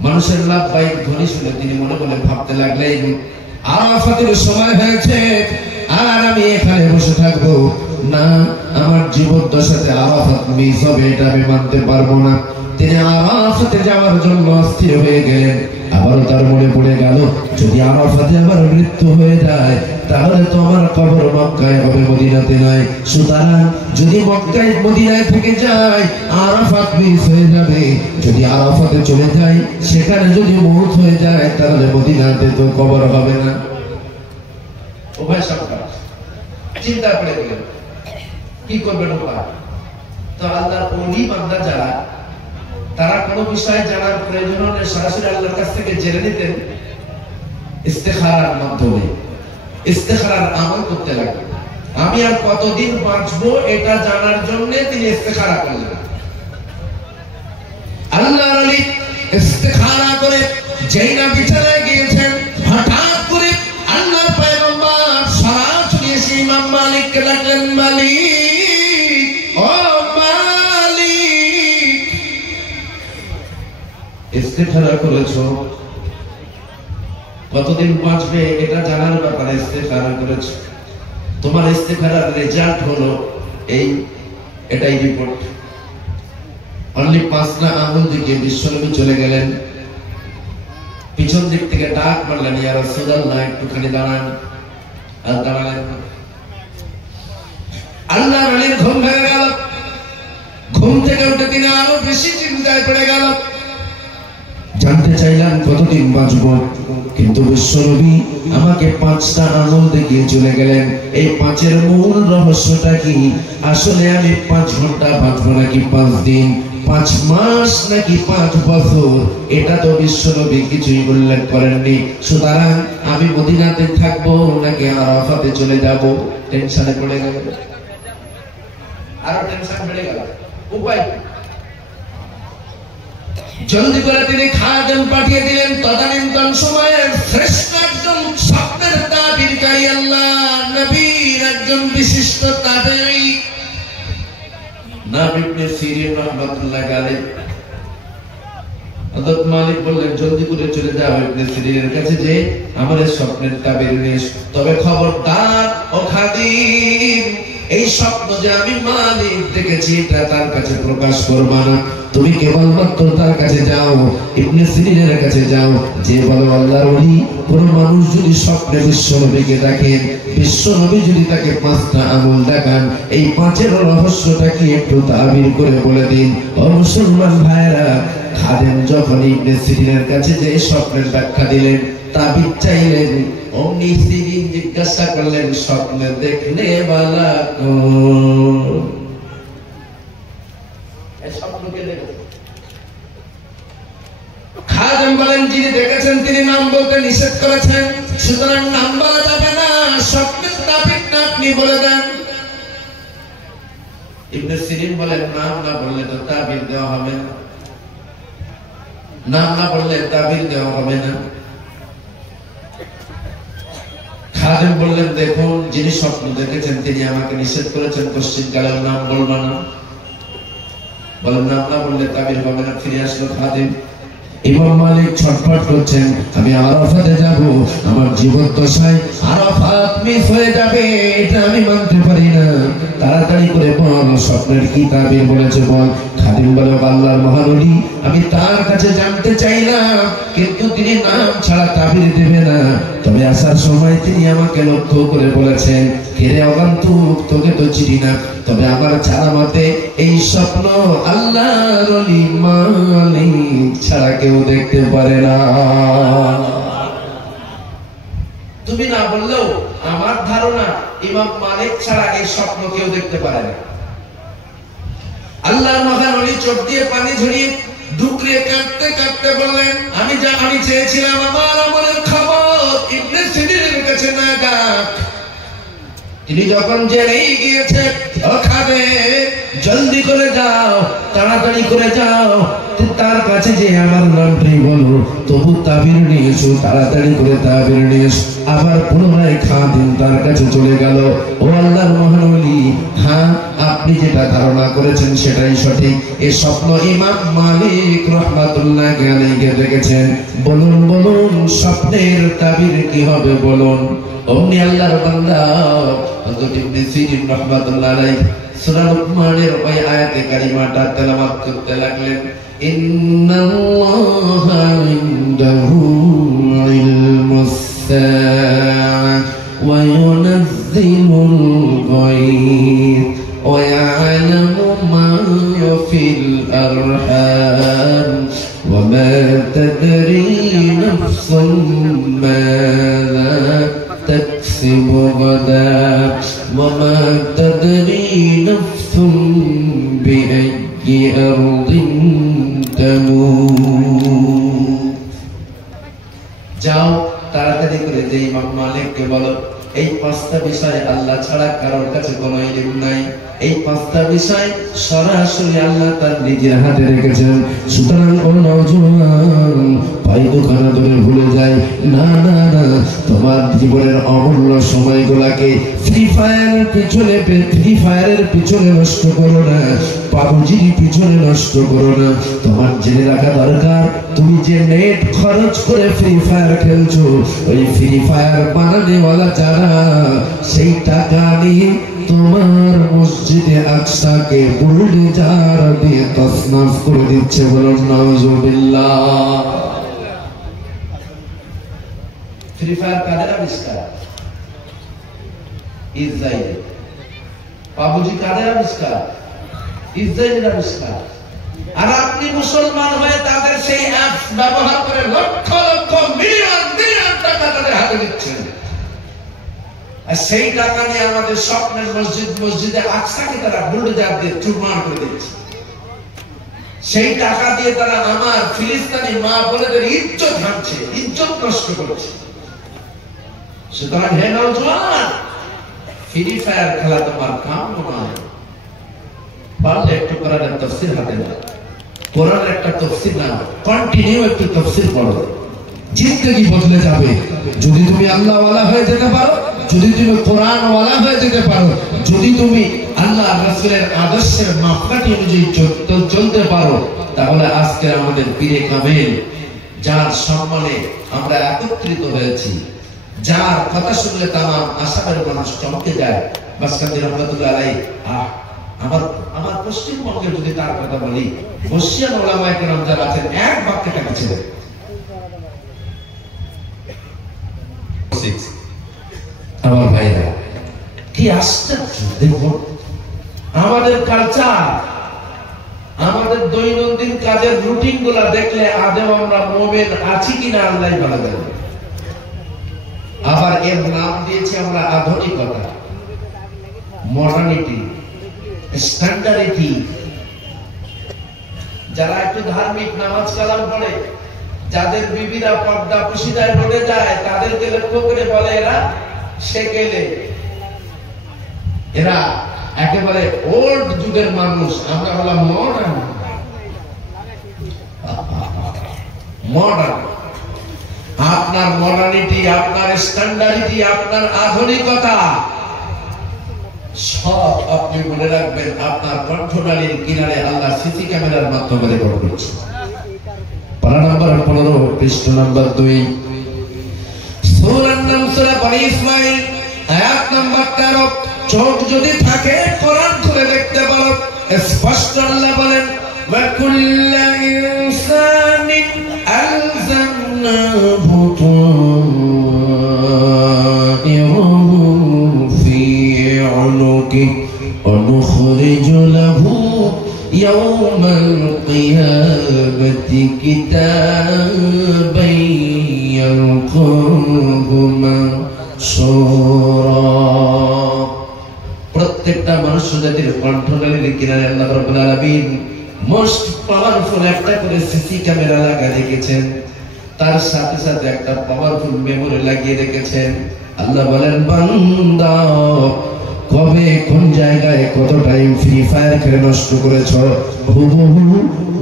মানুষের লাব্বাইক ধ্বনি শুনে তিনি মনে মনে ভাবতে লাগলেন, আরাফাতের সময় হয়েছে, আর আমি এখানে বসে থাকবো না, আমার জীবদ্দশাতে আরাফাত মিস হবে, এটা আমি মানতে পারবো না। তিনি আরাফাতে যাওয়ার জন্য স্থির হয়ে গেলেন। আবার তার মনে পড়ে গেল, যদি আরাফাতে আমার মৃত্যু হয়ে যায় তাহলে তো আমার কবর মক্কায় হবে, মদিনাতে নয়। সুতরাং যদি মক্কায় মদিনায় থেকে যায় আরাফাত মিস হয়ে যাবে, যদি আরাফাতে চলে যায় সেখানে যদি মওত হয়ে যায় তাহলে মদিনাতে তো কবর হবে না। উভয় সরকার চিন্তা করে গেলেন কি করবেন উপায়। তো আল্লাহর ওলি বান্দা যারা, তারা কোনো বিষয় জানার প্রয়োজন হলে সরাসরি আল্লাহর কাছ থেকে জেনে নিতেন ইস্তেখারার মাধ্যমে। ইস্তেখারার আমল করতে লাগবে। আমি আর কতদিন বাঁচবো এটা জানার জন্য তিনি ইস্তেখারা করলেন। আল্লাহর ওলি ইস্তেখারা করে যেই না বিছানায় গিয়েছেন, হঠাৎ করে আল্লাহর পয়গম্বর সরাসরি এসে ইমাম মালিককে ডাকলেন, মালিক, ও মালিক, ইস্তেখারা করেছো, কতদিন বাঁচবে এটা জানার ব্যাপারে ইস্তেখারা করেছো, তোমার ইস্তেখারার রেজাল্ট হলো এটাই রিপোর্ট। অনলি 5টা আঙ্গুল দিকে বিশ্বনবী চলে গেলেন, পিছন দিক থেকে ডাক মারলেন, ইয়া রাসূলুল্লাহ একটুখানি দাঁড়ান। আর দাঁড়ালেন। আল্লাহর ওলির ঘুম ভেঙে গেল। ঘুম থেকে উঠে তিনি আরো বেশি চিন্তায় পড়ে গেল। জানতে চাইলাম কতদিন বাঁচবো, কিন্তু বিশ্বনবী আমাকে 5টা আমল দেখিয়ে চলে গেলেন। এই 5-এর মূল রহস্যটা কি? আসলে আমি 5 ঘন্টা বাঁচবো নাকি 5 দিন, 5 মাস নাকি 5 বছর, এটা তো বিশ্বনবী কিছুই উল্লেখ করেননি। সুতরাং আমি মদিনাতে থাকবো নাকি আরাফাতে চলে যাব? টেনশনে পড়ে গেল, আরো টেনশন বেড়ে গেল। উপায় জলদি করে তিনি খাদেম পাঠিয়ে দিলেন। তদানীন্তন সময়ের শ্রেষ্ঠ একজন স্বপ্নের তাবিরকারী, আল্লাহ নবীর একজন বিশিষ্ট তাবেঈ নাম ইবনে সিরিন রাহমাতুল্লাহ আলাইহি। হযরত মালিক বললেন, জলদি করে চলে যাও ইবনে সিরিনের কাছে, যে আমার স্বপ্নের তাবির নিয়ে। তবে খবরদার ও খাদিম, এই স্বপ্ন যে আমি মালিক দেখেছি এটা তার কাছে প্রকাশ করবা না। তুমি কেবলমাত্র তার কাছে যাও, ইবনে সিরিনের কাছে যাও, যে বলো আল্লাহর ওলি কোন মানুষ যদি স্বপ্নে বিশ্বনবীকে দেখেন, বিশ্বনবী যদি তাকে 5টা আমল দেখান, এই 5-এর রহস্যটা কি একটু তাবির করে বলে দিন। ও মুসলমান ভাইরা, খাদেম যখন ইবনে সিরিনের কাছে যে স্বপ্নের ব্যাখ্যা দিলেন, তাবির চাইলেন, অমনি সিরিন জিজ্ঞাসা করলেন, স্বপ্নে দেখলে বালা খাদেম বলেন, যিনি দেখেছেন তিনি নাম বলতে নিষেধ করেছেন, সুতরাং নাম বলা যাবে না, স্বপ্নের তাবিরটা আপনি বলে দেন। ইবনে সিরিন বলেন, নাম না বললে তো তাবির দেওয়া হবে না, নাম না বললে তাবির দেওয়া হবে না। খাদেম বললেন, দেখুন যিনি স্বপ্ন দেখেছেন তিনি আমাকে নিষেধ করেছেন পশ্চিমকালের নাম বলবা না। বলেন নাম না বললে তাবির হবে না। ফিরে আসলো খাদেম। ইমাম মালিক ছটফট করছেন, আমি আরাফাতে যাব, আমার জীবন দশায় আরাফাত মিস হয়ে যাবে, এটা আমি মানতে পারি না। তাড়াতাড়ি করে বল স্বপ্নের কি তাবির বলেছে বল। খাদিম বলে, আল্লাহর মহানবী আমি তার কাছে জানতে চাইলাম, কিন্তু তিনি নাম ছাড়া তাবির দেবে না। তবে আসার সময় তিনি আমাকে লক্ষ্য করে বলেছেন, কেরে অগান্তুক, তোকে তো চিনি না, তবে আমার জানা মতে এই স্বপ্ন আল্লাহর ওলি মালিক ছাড়া কেউ দেখতে পারে না। তুমি না বললেও আমার ধারণা ইমাম মালিক ছাড়া এই স্বপ্ন কেউ দেখতে পারে না। আল্লাহর মহান ওলি চোখ দিয়ে পানি ঝরিয়ে ডুকরিয়ে কাঁদতে কাঁদতে বললেন, আমি চেয়েছিলাম আমার আমলের খবর ইবনে সিরিনের কাছে না যাক। তিনি যখন জেনেই গিয়েছে, ওখানে জলদি করে যাও, তাড়াতাড়ি করে যাও, তার কাছে যে আমার নামটাই বলো, তবু তাবির নিয়ে এসো, তাড়াতাড়ি করে তাবির নিয়ে এসো। আবার পুনরায় খাদিম তার কাছে চলে গেল। ও আল্লাহর মহান ওলি, হ্যাঁ আপনি যেটা ধারণা করেছেন সেটাই সঠিক। এই স্বপ্ন ইমাম মালিক রাহমাতুল্লাহ আলাইহি দেখেছেন। বলুন বলুন স্বপ্নের তাবির কি হবে বলুন। অমনি আল্লাহর বান্দা হযরত ইবনে সিরিন রাহমাতুল্লাহ আলাইহি সূরা লুকমানের ওই আয়াতে কারিমাটা তেলাওয়াত করতে লাগলেন, ইন্নাল্লাহা ইনদাহু ইলমুস সাআ ওয়া ইউনাজ্জিলুল গায়ব ওয়া ইয়ালামু মা ফিল আরহাম ওয়া মা তাদরি নাফসুম মাযা تكسب غدا وما تدري نفس بأي أرض تموت। যাও তাড়াতাড়ি করে যে ইমাম মালিককে বলো, এই 5টা বিষয় আল্লাহ ছাড়া কারোর কাছে কোনো ইলম নাই। এই 5টা বিষয় সরাসরি আল্লাহ তার নিজের হাতে রেখেছেন। সুতরাং ও নওজোয়ান, পাই দোকানা ধরে ভুলে যায় না, না না, তোমার জীবনের অমূল্য সময়গুলাকে ফ্রি ফায়ারের পিছনে নষ্ট করো না, পাবজির পিছনে নষ্ট করো না। তোমার জেনে রাখা দরকার, তুমি যে নেট খরচ করে ফ্রি ফায়ার খেলছো, ওই ফ্রি ফায়ার বানানেওয়ালা যারা, সেই টাকা নিয়ে তোমার মসজিদে আকসাকে বুলডোজার দিয়ে তছনছ করে দিচ্ছে। বলুন নাউজুবিল্লাহ। ফ্রি ফায়ার কাদের আবিষ্কার? ইসরায়েল। পাবজি কাদের আবিষ্কার? ইসরায়েলের আবিষ্কার। আর আপনি মুসলমান হয়ে তাদের সেই অ্যাপস ব্যবহার করে লক্ষ লক্ষ মিলিয়ন টাকা আল্লাহ তাদের হাতে দিচ্ছেন। আর সেই টাকা নিয়ে আমাদের স্বপ্নের মসজিদে আকসাকে তারা বুলডোজার দিয়ে চুরমার করে দিচ্ছে। সেই টাকা দিয়ে তারা আমার ফিলিস্তিনি মা বোনেদের ইজ্জত ভাঙছে, ইজ্জত নষ্ট করছে। সুতরাং হে নওজোয়ান, ফ্রি ফায়ার খেলা তোমার কাম নয়। পারলে একটু কোরআনের তাফসীর হাতে নাও, কোরআনের একটা তাফসীর নাও, কন্টিনিউ একটু তাফসীর পড়ো, জিন্দেগি বদলে যাবে। যদি তুমি আল্লাহ ওয়ালা হয়ে যেতে পারো, যদি তুমি কোরআন ওয়ালা হয়ে যেতে পারো, যদি তুমি আল্লাহ রাসূলের আদর্শের মাপকাঠি অনুযায়ী চলতে পারো, তাহলে আজকে আমাদের পীরে কামেল, যার সম্মানে আমরা একত্রিত হয়েছি, যার কথা শুনলে তামাম আসামের মানুষ চমকে যায়, বাসকান্দি রহমাতুল্লাহ আলাইহি। আমার পশ্চিমবঙ্গে যদি তার কথা বলি, বসিয়ান ওলামায়ে কেরাম যারা আছেন, এক বাক্যে কাছে আমার ভাইরা, কি আশ্চর্য! দেখুন আমাদের কালচার, আমাদের দৈনন্দিন কাজের রুটিন গুলা দেখলে আদৌ আমরা মুমিন আছি কিনা আল্লাহ ভালো জানে। আবার এর নাম দিয়েছি আমরা আধুনিকতা, মডার্নিটি, স্ট্যান্ডার্ডিটি। যারা একটু ধার্মিক নামাজ কালাম পড়ে, যাদের বিবিরা পর্দা পুশিদায় পড়ে যায়, তাদেরকে লক্ষ্য করে বলে এরা সেকেলে, এরা একেবারে ওল্ড যুগের মানুষ। আমরা বললাম মডার্ন। আপনার মডার্নিটি, আপনার স্ট্যান্ডার্ডিটি, আপনার আধুনিকতা সব আপনি মনে রাখবেন আপনার কণ্ঠনালীর কিনারে আল্লাহ সিসি ক্যামেরার মাধ্যমে রেকর্ড করছে। পারা নাম্বার 15, পৃষ্ঠ নাম্বার 2, সূরার নাম সূরা বনী ইসমাঈল, আয়াত নাম্বার 13। চোখ যদি থাকে কোরআন খুলে দেখতে পারো, স্পষ্ট আল্লাহ বলেন, ওয়া কুল্লু ইনসানিন আলজামনাহু তায়রাহু ফি উনুকি ওয়া নুখরিজু লাহু ইয়াওমাল কিয়ামাতি কিতাবান ইয়ালকাহু মানসুরা। প্রত্যেকটা মানুষ জাতির কণ্ঠনালীর কিনারে আল্লাহ রাব্বুল আলামিন মোস্ট পাওয়ারফুল একটা করে সিসি ক্যামেরা লাগিয়ে রেখেছেন, তার সাথে সাথে একটা পাওয়ারফুল মেমোরি লাগিয়ে রেখেছেন। আল্লাহ বলেন, বান্দা কবে কোন জায়গায় কত টাইম ফ্রি ফায়ার খেলে নষ্ট করেছো, হুবহু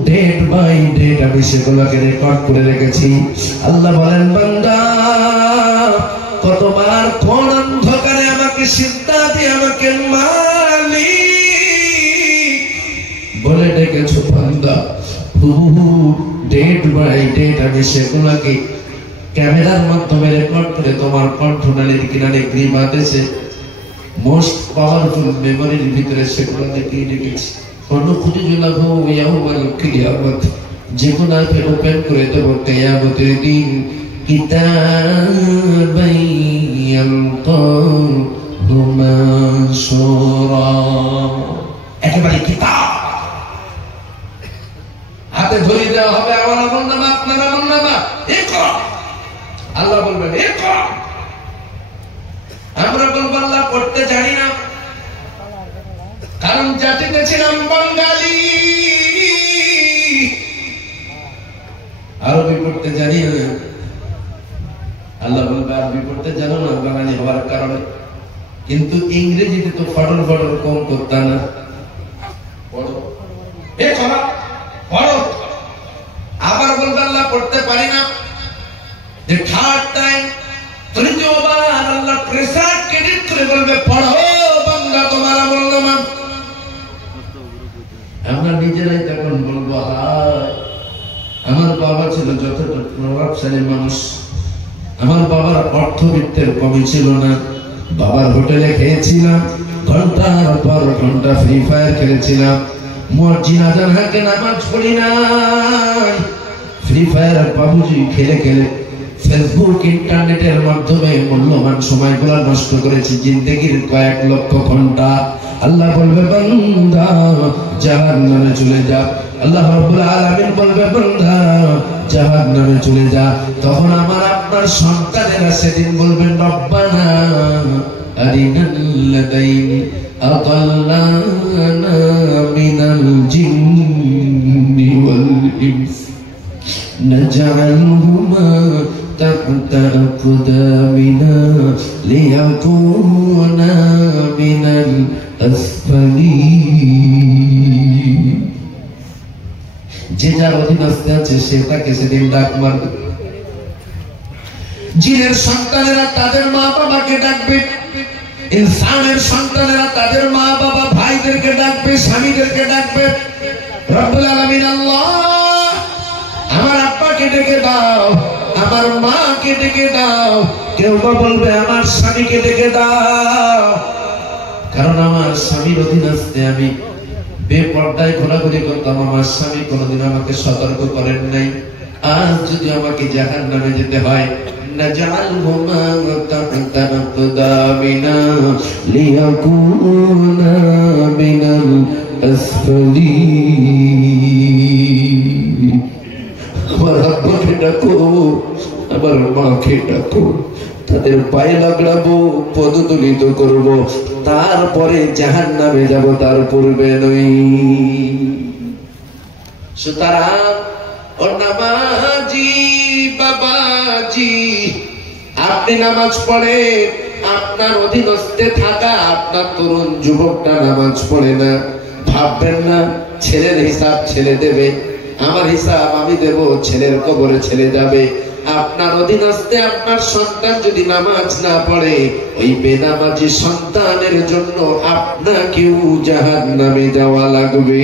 ডেট বাই ডেট আমি সেগুলোকে রেকর্ড করে রেখেছি। আল্লাহ বলেন, বান্দা কতবার কোন অন্ধকারে আমাকে সিজদা দিয়ে আমাকে মালিক বলে ডেকেছো, বান্দা হুবহু ডেট বাই ডেট আমি সেগুলোকে ক্যামেরার মাধ্যমে রেকর্ড করে তোমার কণ্ঠনালীর কিনারে গ্রিমাতেছে মোস্ট পাওয়ারফুল মেমোরির ভিতরে সেগুলো দেখিয়ে রেখেছি। অনুখুরিজু লাহু ইয়াওমাল কিয়ামাত, যেগুলোকে ওপেন করে দেব কিয়ামতের দিন, কিতাবান ইয়ালকাহু মানসুরা, একেবারে কিতাব হাতে ধরে দেওয়া হবে। আমার আমলনামা, আপনার আমলনামা, ইকরা। আল্লাহ বলবেন ইকরা। আমরা বলবো আল্লাহ পড়তে জানি না, কারণ জাতিতে ছিলাম বাঙালি, আরবি পড়তে জানি না। আল্লাহ বলবে আরবি পড়তে জানো না বাঙালি হওয়ার কারণে, কিন্তু ইংরেজিতে তো ফটল ফটল কম করতে না, পড়ো এ করা পড়ো। আবার বলবে আল্লাহ পড়তে পারি না, যে থার্ড টাইম তৃতীয়বার আল্লাহ প্রেসার ক্রেডিট করে বলবে পড়ো বান্দা তোমার আমলনামা। আমরা নিজেরাই তখন বলবো, আমার বাবা ছিল যতটা প্রভাবশালী মানুষ, আমার বাবার অর্থবিত্তের কমি ছিল না, বাবার হোটেলে খেয়েছিলাম, ঘন্টার পর ঘন্টা ফ্রি ফায়ার খেলেছিলাম, মসজিদ আজান হাতে নামাজ পড়ি নাই, ফ্রি ফায়ার বাবুজি খেলে খেলে ফেসবুক ইন্টারনেটের মাধ্যমে মূল্যবান সময়গুলো নষ্ট করেছি, জিন্দেগির কয়েক লক্ষ ঘন্টা। আল্লাহ বলবে বান্দা জাহান্নামে চলে যা, আল্লাহ রাব্বুল আলামিন বলবে বান্দা জাহান্নামে চলে যা। তখন আমার আপনার সন্তানেরা সেদিন বলবেন রব্বানা আরিনাল্লাযাইনি আদাল্লানা মিনাল জিন্নি ওয়াল ইনস নাজআলহুমা তাহতা আকদামিনা লিয়াকুনা মিনাল আসফালিন। যে যার অধীনস্থ আছে সে তাকে সেদিন ডাক মারবে। জিনের সন্তানেরা তাদের মা বাবাকে ডাকবে, ইনসানের সন্তানেরা তাদের মা বাবা ভাইদেরকে ডাকবে, স্বামীদেরকে ডাকবে। রব্বুল আলামিন আল্লাহ আমার আব্বাকে ডেকে দাও, আমার মাকে ডেকে দাও। কেউ বা বলবে আমার স্বামীকে ডেকে দাও, কারণ আমার স্বামীর অধীনস্থে আমি বেপর্দায় ঘোরাঘুরি করতাম, আমার স্বামী কোনোদিন আমাকে সতর্ক করেন নাই। আজ যদি আমাকে জাহান্নামে যেতে হয়, নাজআলহুমা তাহতা আকদামিনা লিয়াকুনা মিনাল আসফালিন। আমার আব্বাকে ডাকো, আমার মাকে ডাকো, তাদের পায়ে লাগলাবো, পদদলিত করব, তারপরে জাহান্নামে যাব, তার পূর্বে নই। সুতরাং ও নামাজি বাবাজি, আপনি নামাজ পড়ে, আপনার অধীনস্থে থাকা আপনার তরুণ যুবকটা নামাজ পড়ে না, ভাববেন না ছেলের হিসাব ছেলে দেবে, আমার হিসাব আমি দেব, ছেলের কবরে ছেলে যাবে। আপনার অধীনস্থে আপনার সন্তান যদি নামাজ না পড়ে, ওই বেনামাজি সন্তানের জন্য আপনাকেও জাহান্নামে যাওয়া লাগবে।